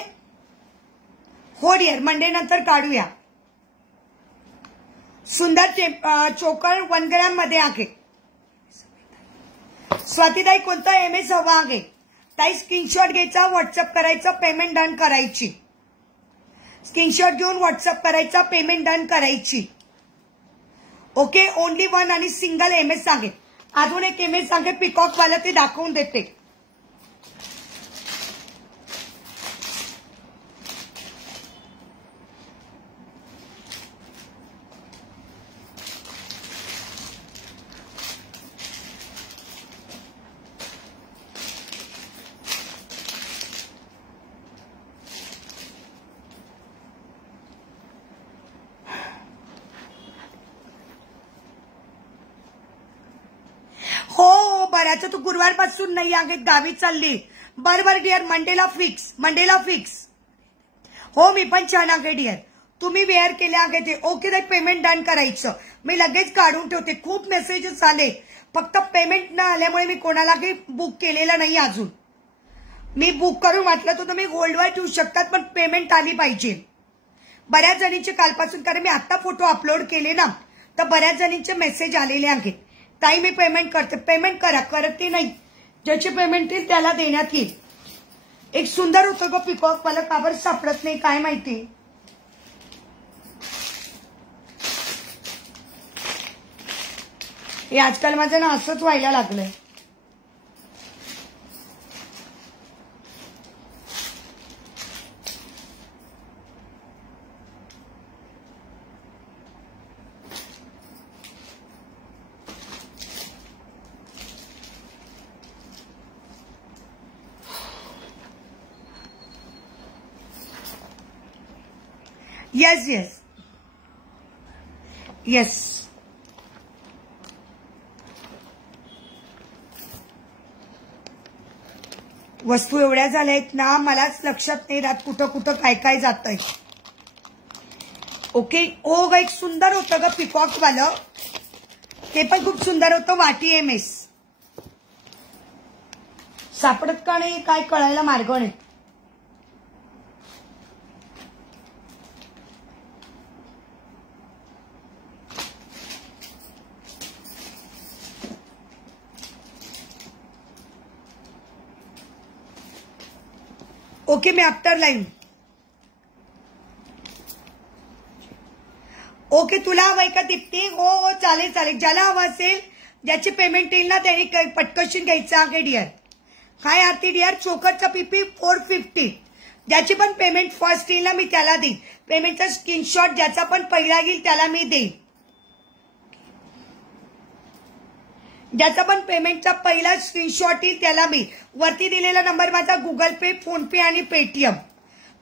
हो डिअर, मंडे नंतर काढूया. सुंदर चोकर 1 ग्रॅम मध्ये आहे. स्वातीताई कोणता MS हवा आहे? ताई स्क्रीनशॉट घ्यायचा, व्हॉट्सअप करायचा, पेमेंट डन करायची. स्क्रीनशॉट घेऊन व्हॉट्सअप करायचा, पेमेंट डन करायची. ओके, ओनली 1 आणि सिंगल MS आहे. अजून एक MS आहे पिकॉक वाला, ते दाखवून देते. हो बऱ्याच तू गुरुवारपासून नाही आहेत, गावी चालली. बरोबर डिअर, मंडेला फिक्स. हो मी पण छान आहे डिअर. तुम्ही वेअर केले आहे ते ओके. ते पेमेंट डन करायचं, मी लगेच काढून ठेवते. खूप मेसेजेस आले, फक्त पेमेंट न आल्यामुळे मी कोणालाही बुक केलेलं नाही अजून. मी बुक करून वाटलं तर तुम्ही होल्डवर ठेवू शकतात, पण पेमेंट आली पाहिजे. बऱ्याच जणींचे कालपासून, कारण मी आता फोटो अपलोड केले ना, तर बऱ्याच जणींचे मेसेज आलेले आहेत. ताई मी पेमेंट करते. पेमेंट करा, करते नाही. ज्याची पेमेंट येईल त्याला देण्यात येईल. एक सुंदर होतं ग पिकॉक, मला काबर सापडत नाही काय माहिती. हे आजकाल माझं ना असंच व्हायला लागलंय. येस. वस्तू एवढ्या झाल्या आहेत ना, मलाच लक्षात नाही राहत कुठं कुठं काय काय जातंय. ओके. ओ एक सुंदर होतं ग पिकॉक वालं, ते पण खूप सुंदर होतं. वाटी MS सापडत का नाही काय कळायला मार्ग नाही. Okay, me after line. Okay, तुला हवंय का दीप्ती? हो हो चालेल चालेल. ज्याला हवं असेल, ज्याची पेमेंट येईल ना त्यांनी पटकशीन घ्यायचं आहे डिअर. हाय आरती डिअर. चोकरचा PP 450. ज्याची पण पेमेंट फर्स्ट येईल ना मी त्याला देईन. पेमेंटचा स्क्रीनशॉट ज्याचा पण पहिला येईल त्याला मी देईन. ज्याचा पण पेमेंटचा पहिला स्क्रीनशॉट येईल त्याला मी. वरती दिलेला नंबर माझा गुगल पे, फोन पे आणि पेटीएम.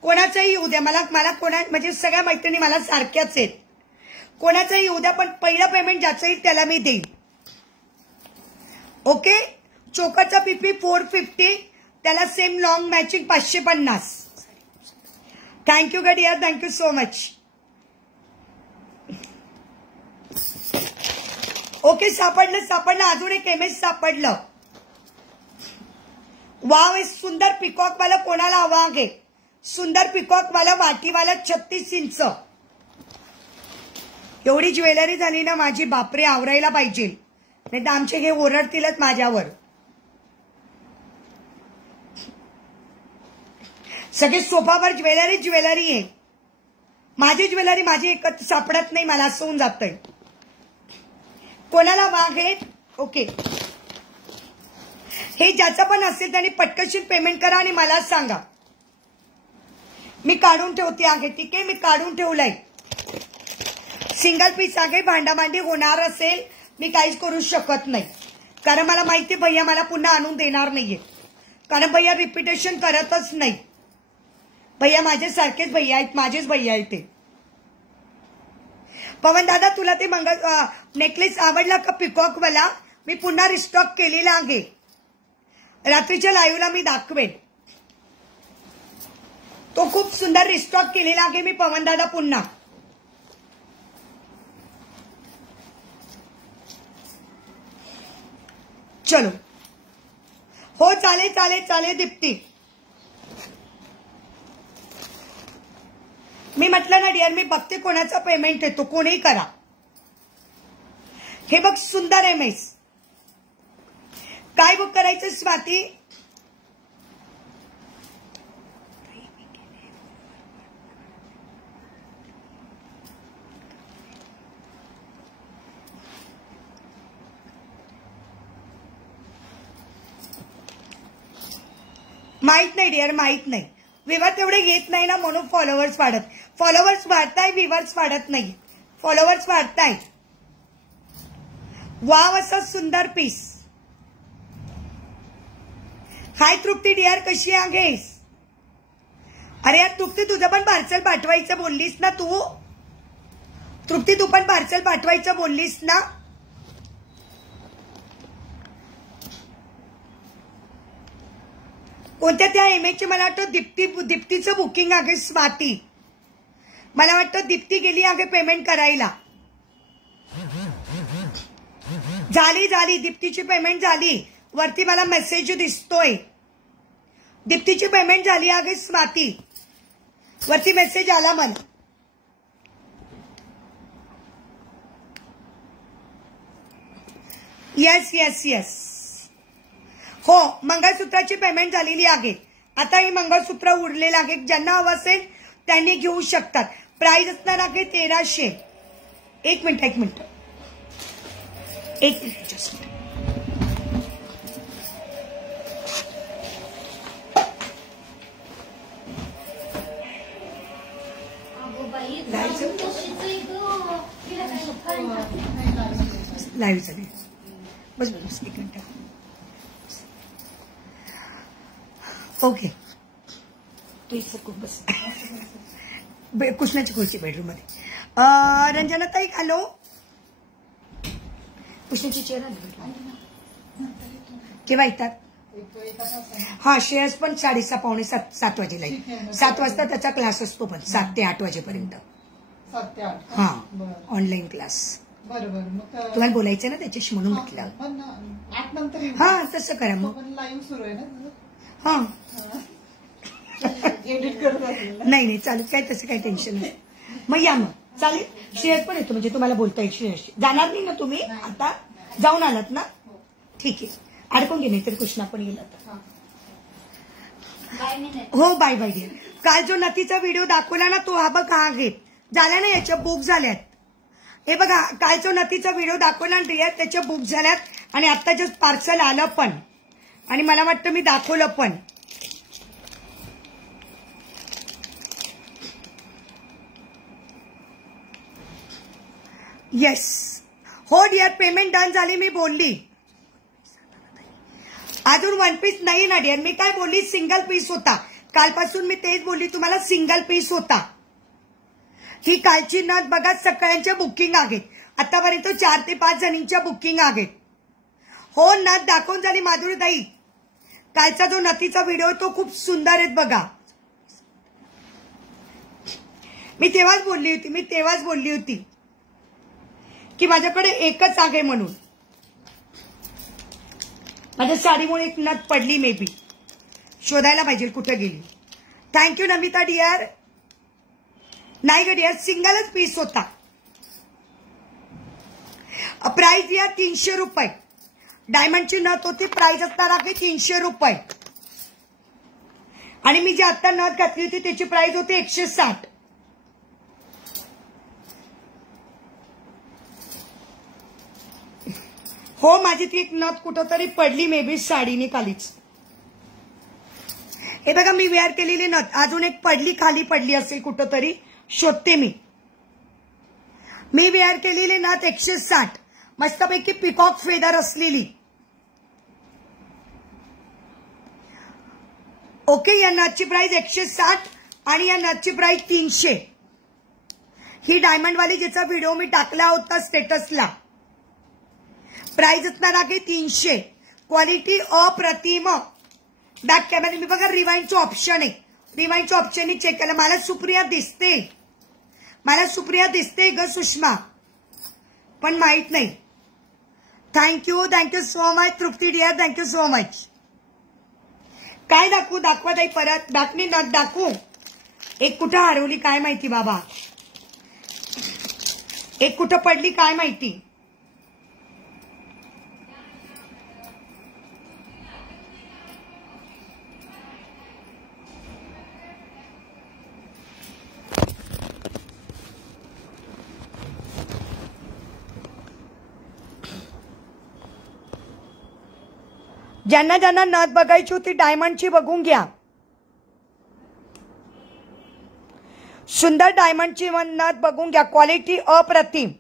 कोणाचाही येऊ द्या, मला कोणा म्हणजे सगळ्या मैत्रिणी मला सारख्याच आहेत. कोणाचाही येऊ द्या, पण पहिलं पेमेंट ज्याचं येईल त्याला मी देईन. ओके. चोकरचा PP 450, त्याला सेम लॉंग मॅचिंग 550. थँक्यू ग dear, thank you so much. Okay, सापडलं. अजून एक MS सापडलं. वाव, सुंदर पिकॉक वाला कोणाला हवा आहे? सुंदर पिकॉक वाला वाटीवाला 36 इंच. एवढी ज्वेलरी झाली ना माझी, बापरे, आवरायला पाहिजे, नाही तर आमचे हे ओरडतीलच माझ्यावर. सगळे सोफावर ज्वेलरी आहे. माझी ज्वेलरी माझी एकच सापडत नाही, मला असं होऊन जातंय. कोणाला मागे? ओके, हे ज्याचं पण असेल त्यांनी पटकन पेमेंट करा आणि मला सांगा. मी काढून ठेवते आहे. ठीक आहे, मी काढून ठेवलंय. सिंगल पीस आहे, भांडाभांडी होणार असेल मी काहीच करू शकत नाही, कारण मला माहिती भैया मला पुन्हा आणून देणार नाहीये, कारण भैया रिपिटेशन करतच नाही. भैया माझे सारखेच भैया आहेत, माझेच भैया आहेत ते. पवन दादा तुला ते नेकलेस आवडला का पिकॉक वाला? मी पुन्हा रिस्टॉक केलेला आहे, रात्रीच्या लाईव्हला मी दाखवेन. तो खूप सुंदर रिस्टॉक केलेला आहे मी पवन दादा पुन्हा. चलो हो चालेल चालेल चालेल दीप्ती. मी म्हटलं ना डिअर, मी बघते कोणाचा पेमेंट येतो, कोणीही करा. हे बघ सुंदर आहे मेस. काय बुक करायचं स्वाती? माहित नाही डिअर, माहित नाही. विवर तेवढे येत नाही ना म्हणून फॉलोअर्स वाढत. फॉलोअर्स वाढताय, विवर्स वाढत नाही. फॉलोअर्स वाढताय. वाव असा सुंदर पीस. हाय तृप्ती डिअर, कशी आहेस? अरे यार तृप्ती तुझं पण पार्सल पाठवायचं बोललीस ना तू? तृप्ती तू पण पार्सल पाठवायचं बोललीस ना? कोणत्या त्या इमेजचे मला वाटतं दीप्तीचं बुकिंग आहे स्वाती. मला वाटतं दीप्ती गेली आहे पेमेंट करायला. झाली दीप्तीची पेमेंट झाली. वरती मला मेसेज दिसतोय दीप्तीची पेमेंट झाली आहे स्वाती. वरती मेसेज आला मला. Yes yes yes. हो मंगळसूत्राची पेमेंट झालेली आहे. आता हे मंगळसूत्र उरलेलं आहे, ज्यांना हवं असेल त्यांनी घेऊ शकतात. प्राइस असणार आहे 1300. एक मिनिट जस्ट. लाईव्ह चालेल. बस एक मिनिट. ओके बस. कृष्णाची खुर्ची बेडरूम मध्ये. रंजनाताई हॅलो. कृष्णाची चेअर आली केव्हा येतात? हा श्रेयस पण 6:30 पावणे 7 वाजेला येईल. 7 वाजता त्याचा क्लास असतो, पण 7 ते 8 वाजेपर्यंत. 7 ते 8 हा ऑनलाईन क्लास. बरोबर. मग तुम्हाला बोलायचं ना त्याच्याशी म्हणून म्हटलं. 8 नंतर हा तसं करा मग. लाईव्ह सुरू आहे ना. हा एडिट करत असेल. नाही चालेल, काय तसं काही टेन्शन नाही. मग या मग चालेल. श्रेयस पण येतो, म्हणजे तुम्हाला बोलता येईल. श्रेयस जाणार नाही ना तुम्ही? आता जाऊन आलात ना? ठीक आहे. अडकून घे, नाही तर कृष्णा पण येईल आता. हो बाय बाय डिअर. काल जो नथीचा व्हिडिओ दाखवला ना तो हा बघा आहे. झाल्या ना याच्या बुक झाल्यात. हे बघा काल जो नथीचा व्हिडिओ दाखवला ना डिअर त्याच्या बुक झाल्यात. आणि आता जस्ट पार्सल आलं पण, आणि मला वाटतं मी दाखवलं पण. येस हो डिअर पेमेंट डन झाली. मी बोलली अजून 1 पीस नाही ना डिअर. मी काय बोलली? सिंगल पीस होता. कालपासून मी तेच बोलली तुम्हाला, सिंगल पीस होता. ही कालची नथ बघा सगळ्यांच्या बुकिंग आहेत. आतापर्यंत 4 ते 5 जणींच्या बुकिंग आहेत. हो नथ दाखवून झाली माधुरीताई. कालचा जो नथीचा व्हिडिओ तो खूप सुंदर आहेत बघा. मी तेव्हाच बोलली होती की माझ्याकडे एकच आहे म्हणून. माझ्या साडीमुळे एक नथ पडली, मे बी शोधायला पाहिजे कुठे गेली. Thank you Namita dear. नाही ग डिअर सिंगलच पीस होता. प्राइस डिअर 300 रुपये. डायमंडची नथ होती. प्राइस असणार आहे 300 रुपये. आणि मी जी आता नथ घातली होती त्याची प्राइस होती 160. हो माझी ती एक नथ कुठंतरी पडली, मे बी साडीने खालीच. हे बघा मी वेअर केलेली नथ अजून एक पडली, खाली पडली असेल कुठंतरी, शोधते मी. मी वेअर केलेली नथ 160, मस्तपैकी पिकॉक फेदर असलेली. ओके, या नथची प्राइस 160 आणि या नथची प्राइस 300. ही डायमंड वाली जिचा व्हिडिओ मी टाकला होता स्टेटसला, प्राइस असणार आहे 300. क्वालिटी अप्रतिम. बॅक कॅमेरा मी बघा रिवाइंडचं ऑप्शन आहे, रिवाइंडच्या ऑप्शननी चेक केलं. मला सुप्रिया दिसते ग सुषमा, पण माहित नाही. थँक्यू सो मच तृप्ती डिअर, थँक्यू सो मच. काय दाखवा ताई परत, बॅकनी नथ दाखवू. एक कुठं हरवली काय माहिती बाबा, एक कुठं पडली काय माहिती. ज्यांना ज्यांना नथ बघायची होती डायमंडची बघून घ्या. सुंदर डायमंडची नथ बघून घ्या, क्वालिटी अप्रतिम.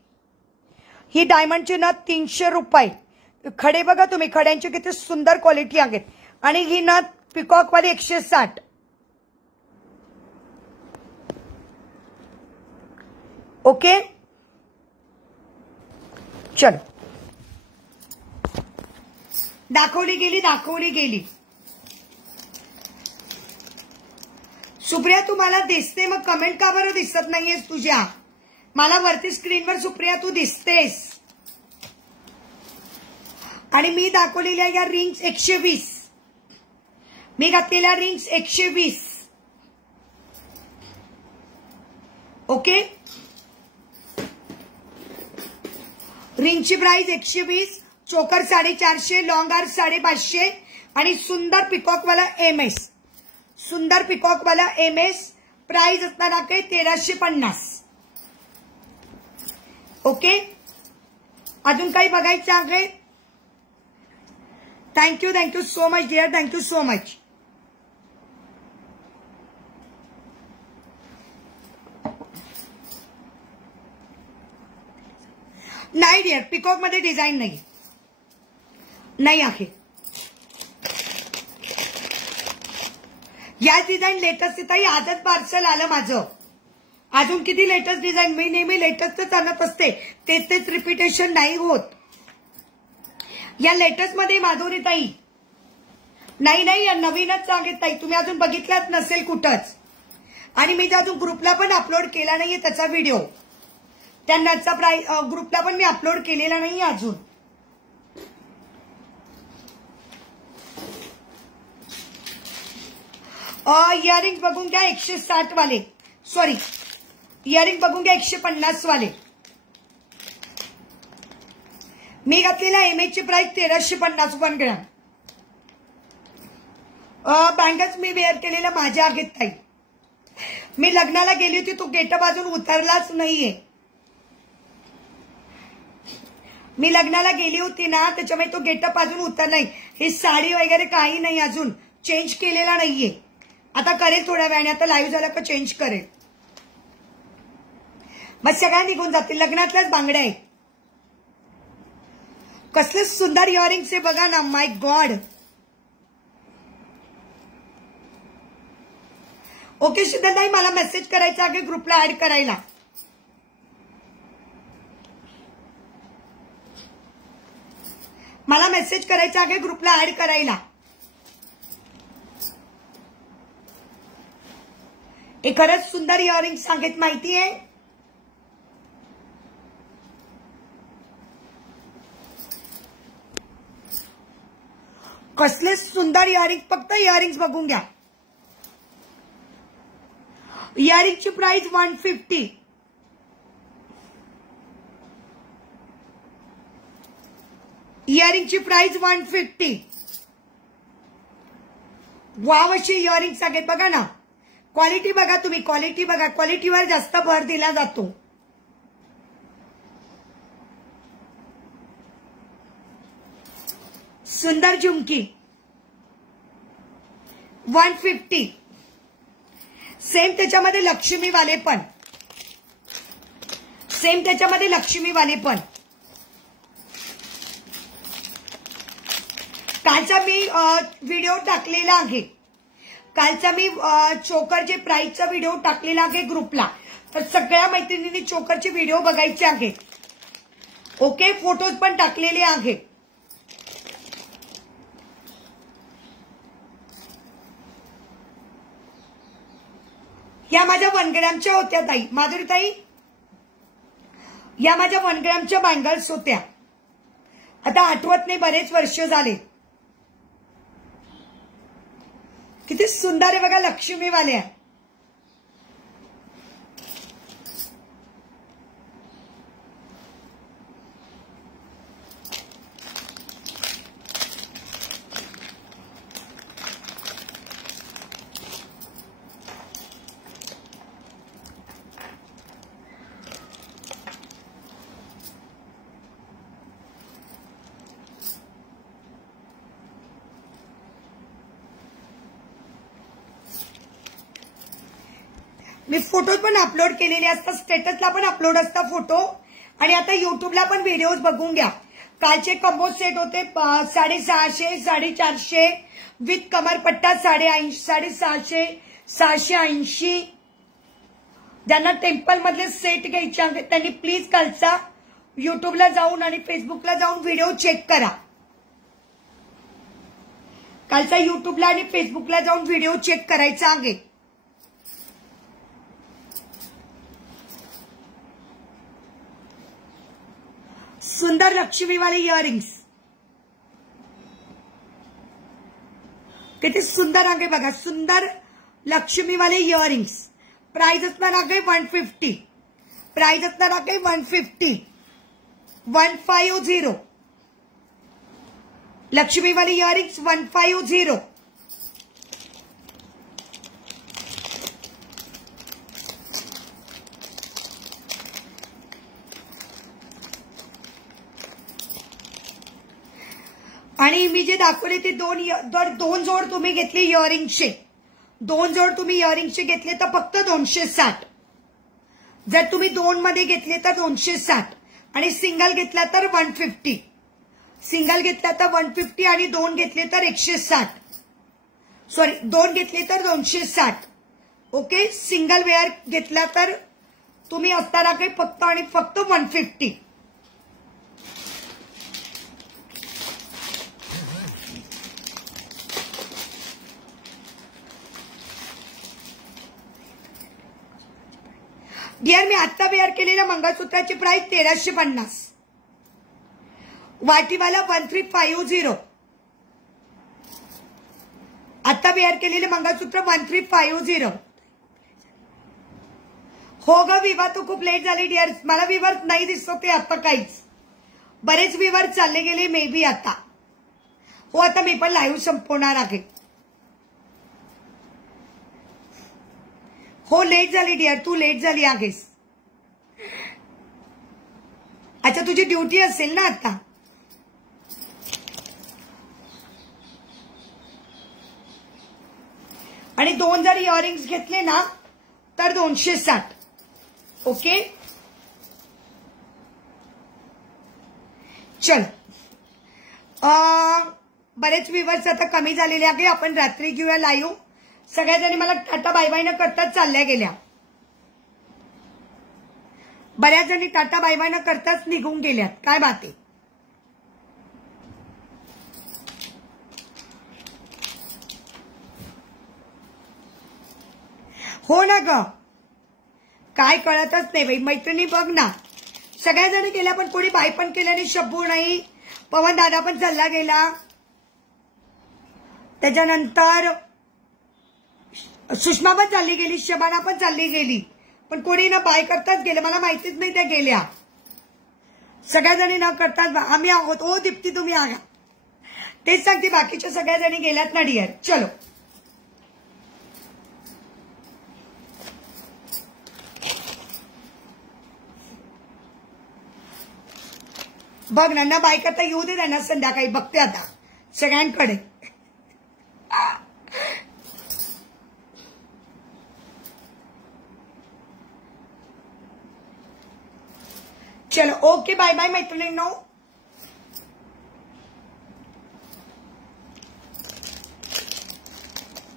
ही डायमंडची नथ 300 रुपये. खडे बघा तुम्ही, खड्यांची किती सुंदर क्वालिटी आहेत. आणि ही नथ पिकॉक वाली 160. ओके, चलो. दाखवली गेली. सुप्रिया तुम्हाला दिसते, मग कमेंट का बरं दिसत नाहीयेस तुझ्या? मला वरती स्क्रीनवर सुप्रिया तू दिसतेस. आणि मी दाखवलेल्या या रिंग्स 120, मी घातलेल्या रिंग्स 120. ओके, रिंगची प्राइस 120, चोकर 450, लॉंग आर्म 550 आणि सुंदर पिकॉक वाला एमएस, प्राइस असणार आहे 1350. ओके, अजून काही बघायचं आहे? Thank you so much dear, thank you so much. नाही डिअर, पिकॉक मध्ये डिझाईन नाही आहे. या डिझाईन लेटेस्ट ताई आजच पार्सल आलं माझं. अजून किती लेटेस्ट डिझाईन, मी नेहमी लेटेस्टच आणत असते, तेच रिपिटेशन नाही होत. या लेटेस्ट मध्ये माधुरी ताई नाही या नवीनच सांगत ताई, तुम्ही अजून बघितलाच नसेल कुठंच. आणि मी अजून ग्रुपला पण अपलोड केला नाहीये त्याचा व्हिडिओ, त्यांनाचा प्राइस ग्रुपला पण मी अपलोड केलेला नाहीये अजून. इयरिंग बघून घ्या 160 वाले, सॉरी इयरिंग बघून घ्या 150 वाले. मी घातलेला एमएची प्राइस 1350 1 ग्रॅम. बँगल्स मी वेअर केलेला माझ्या आगेत ताई. मी लग्नाला गेली होती, तो गेटअप अजून उतरलाच नाहीये. मी लग्नाला गेली होती ना, त्याच्यामुळे तो गेटअप अजून उतरला नाही. ही साडी वगैरे काही नाही, अजून चेंज केलेला नाहीये. आता करेल थोड्या वेळाने, आता लाईव्ह झालं का चेंज करेल. मग सगळ्या निघून जातील. लग्नातल्याच बांगड्या आहेत. कसले सुंदर इयरिंग्स आहे बघा ना, माय गॉड. ओके शीतलताई, मला मेसेज करायचा आहे ग्रुपला ऍड करायला. मला मेसेज करायचा आहे ग्रुपला ऍड करायला. हे खरंच सुंदर इयरिंग सांगत माहितीये. कसले सुंदर इयरिंग, फक्त इयरिंग्स बघून घ्या. इयरिंगची प्राइस 150. इयरिंगची प्राइस 150. वाव अशी इयरिंग सांगत बघा ना. क्वालिटी बघा तुम्ही, क्वालिटी बघा, क्वालिटीवर जास्त भर दिला जातो. सुंदर झुमकी 150. सेम त्याच्यामध्ये लक्ष्मी वाले पण सेम त्याच्यामध्ये लक्ष्मीवाले पण. कालचा मी व्हिडिओ टाकलेला आहे. कालचा मी चोकरचे प्राइसचा व्हिडिओ टाकलेला आहे ग्रुपला. तर सगळ्या मैत्रिणींनी चोकरचे व्हिडिओ बघायचे आहेत. ओके, फोटोज पण टाकलेले आहेत. या माझ्या 1 ग्रॅमच्या होत्या ताई, माधुरी ताई. या माझ्या 1 ग्रॅमच्या बँगल्स होत्या. आता आठवत नाही, बरेच वर्ष झाले. किती सुंदर आहे बघा, लक्ष्मीवाल्या. मी फोटो पण अपलोड केलेले असतात, स्टेटसला पण अपलोड असतात फोटो, आणि आता युट्यूबला पण व्हिडिओज बघून घ्या. कालचे कंबो सेट होते 650, 450 विथ कमरपट्टा 650, 680. ज्यांना टेम्पल मधले सेट घ्यायचे आहेत त्यांनी प्लीज कालचा युट्यूबला जाऊन आणि फेसबुकला जाऊन व्हिडिओ चेक करा. कालचा युट्यूबला आणि फेसबुकला जाऊन व्हिडिओ चेक करायचा आहे. सुंदर लक्ष्मीवाले इयरिंग्स किती सुंदर आहे बघा. सुंदर लक्ष्मीवाले इयरिंग्स. प्राइस असणार आहे 150. प्राइस असणार आहे 150. 150. लक्ष्मीवाले इयरिंग्स 150. आणि मी जे दाखवले ते दोन जोड तुम्ही घेतले इयरिंगचे. 2 जोड तुम्ही इयरिंगचे घेतले तर फक्त 260. जर तुम्ही 2 मध्ये घेतले तर 260 आणि सिंगल घेतला तर 150. सिंगल घेतला तर 150 आणि 2 घेतले तर 160. सॉरी, 2 घेतले तर 260. ओके, सिंगल वेअर घेतला तर तुम्ही असताना काही फक्त आणि फक्त 150. डिअर, मी आता वेअर केलेल्या मंगळसूत्राची प्राइस 1350. वाटीवाला 1350. आता वेअर केलेले मंगळसूत्र 1350. हो ग विवा, तू खूप लेट झाली डिअर. मला विवर नाही दिसत आता काहीच. बरेच विवर चालले गेले मे बी आता. हो, आता मी पण लाईव्ह संपवणार आहे. हो, लेट झाली डिअर, तू लेट झाली आहेस. अच्छा, तुझी ड्युटी असेल ना आता. आणि 2 जर इयरिंग्स घेतले ना तर 260. ओके, चल. बरेच व्ह्यूअर्स आता कमी झालेले आहे. आपण रात्री घेऊया लाईव्ह. सगळ्या जणी मला टाटा बाय बाय न करताच चालल्या गेल्या. बऱ्याच जणी टाटा बाय बाय न करताच निघून गेल्यात. काय बात आहे. हो ना ग, काय कळतच नाही बाई. मैत्रिणी बघ ना, सगळ्या जणी गेल्या पण कोणी बाय पण केल्याने शब्बू नाही. पवन दादा पण चालला गेला. त्याच्यानंतर सुषमा पण चालली गेली, शबाना पण चालली गेली, पण कोणी ना बाय करताच गेले. मला माहितीच नाही त्या गेल्या. सगळ्या जणी न करताच आम्ही आहोत. ओ दीप्ती, तुम्ही आगा. तेच सांगते, बाकीच्या सगळ्या जणी गेल्यात ना डिअर. चलो, बघ ना बाय करता येऊ दे त्यांना. संध्याकाळी बघते आता सगळ्यांकडे. चलो ओके बाय बाय मैत्रिणींनो.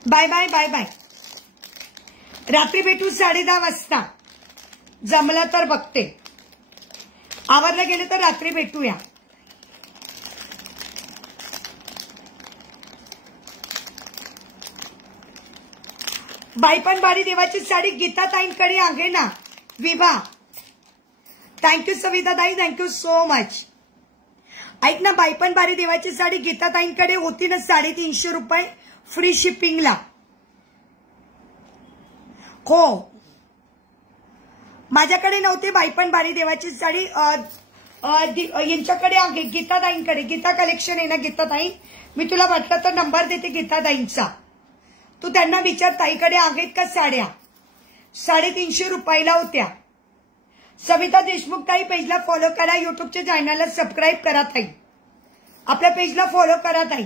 Bye bye bye bye. रात्री भेटू 10:30 वाजता. जमलं तर बघते, आवरलं गेलं तर रात्री भेटूया. बाई पण बारी देवाची साडी गीता ताईंकडे आहे ना. विभा थँक्यू सविता ताई, थँक्यू सो मच. ऐक ना, बाई पण बारी देवाची साडी गीता ताईंकडे होती ना 350 रुपये फ्री शिपिंगला. हो माझ्याकडे नव्हती बाई पण बारी देवाची साडी. यांच्याकडे आहे गीता ताईंकडे. गीता कलेक्शन आहे ना गीता ताई. मी तुला वाटलं तर नंबर देते गीता ताईंचा. तू त्यांना विचार ताईकडे आहेत का साड्या. 350 रुपयाला होत्या. सविता देशमुख ताई पेजला फॉलो करा. युट्यूबच्या चॅनलला सबस्क्राईब करा ताई. आपल्या पेजला फॉलो करा ताई.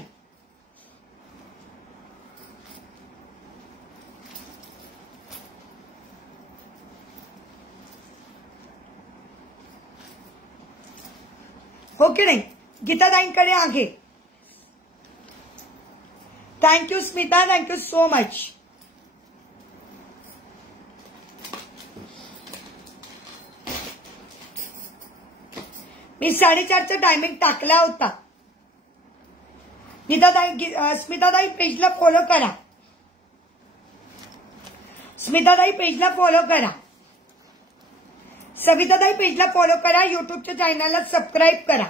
हो की नाही. गीता ताईंकडे आहे. Thank you Smita, thank you so much. मी 4:30चा टायमिंग टाकला होता. स्मिताताई पेजला फॉलो करा. स्मिताताई पेजला फॉलो करा. सविताताई पेजला फॉलो करा. युट्यूबच्या चॅनलला सबस्क्राईब करा.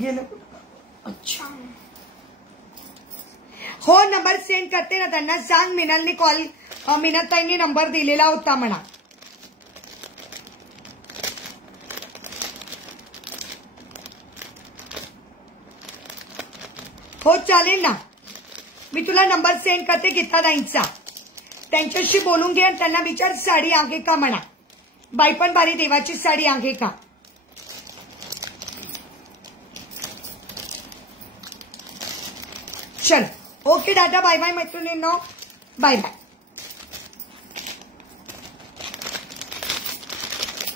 गेलं. अच्छा हो नंबर सेंड करते ना त्यांना. सांग मिनलनी कॉल, मिनलताईंनी नंबर दिलेला होता म्हणा. हो चालेल ना. मी तुला नंबर सेंड करते गीताताईंचा. त्यांच्याशी बोलून घे आणि त्यांना विचार साडी आहे का म्हणा. बाई पण बारी देवाची साडी आहे का. चल ओके दादा बाय बाय मैत्रिणींनो. Bye bye.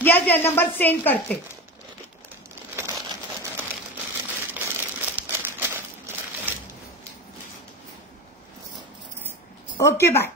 या नंबर सेंड करते. Okay bye.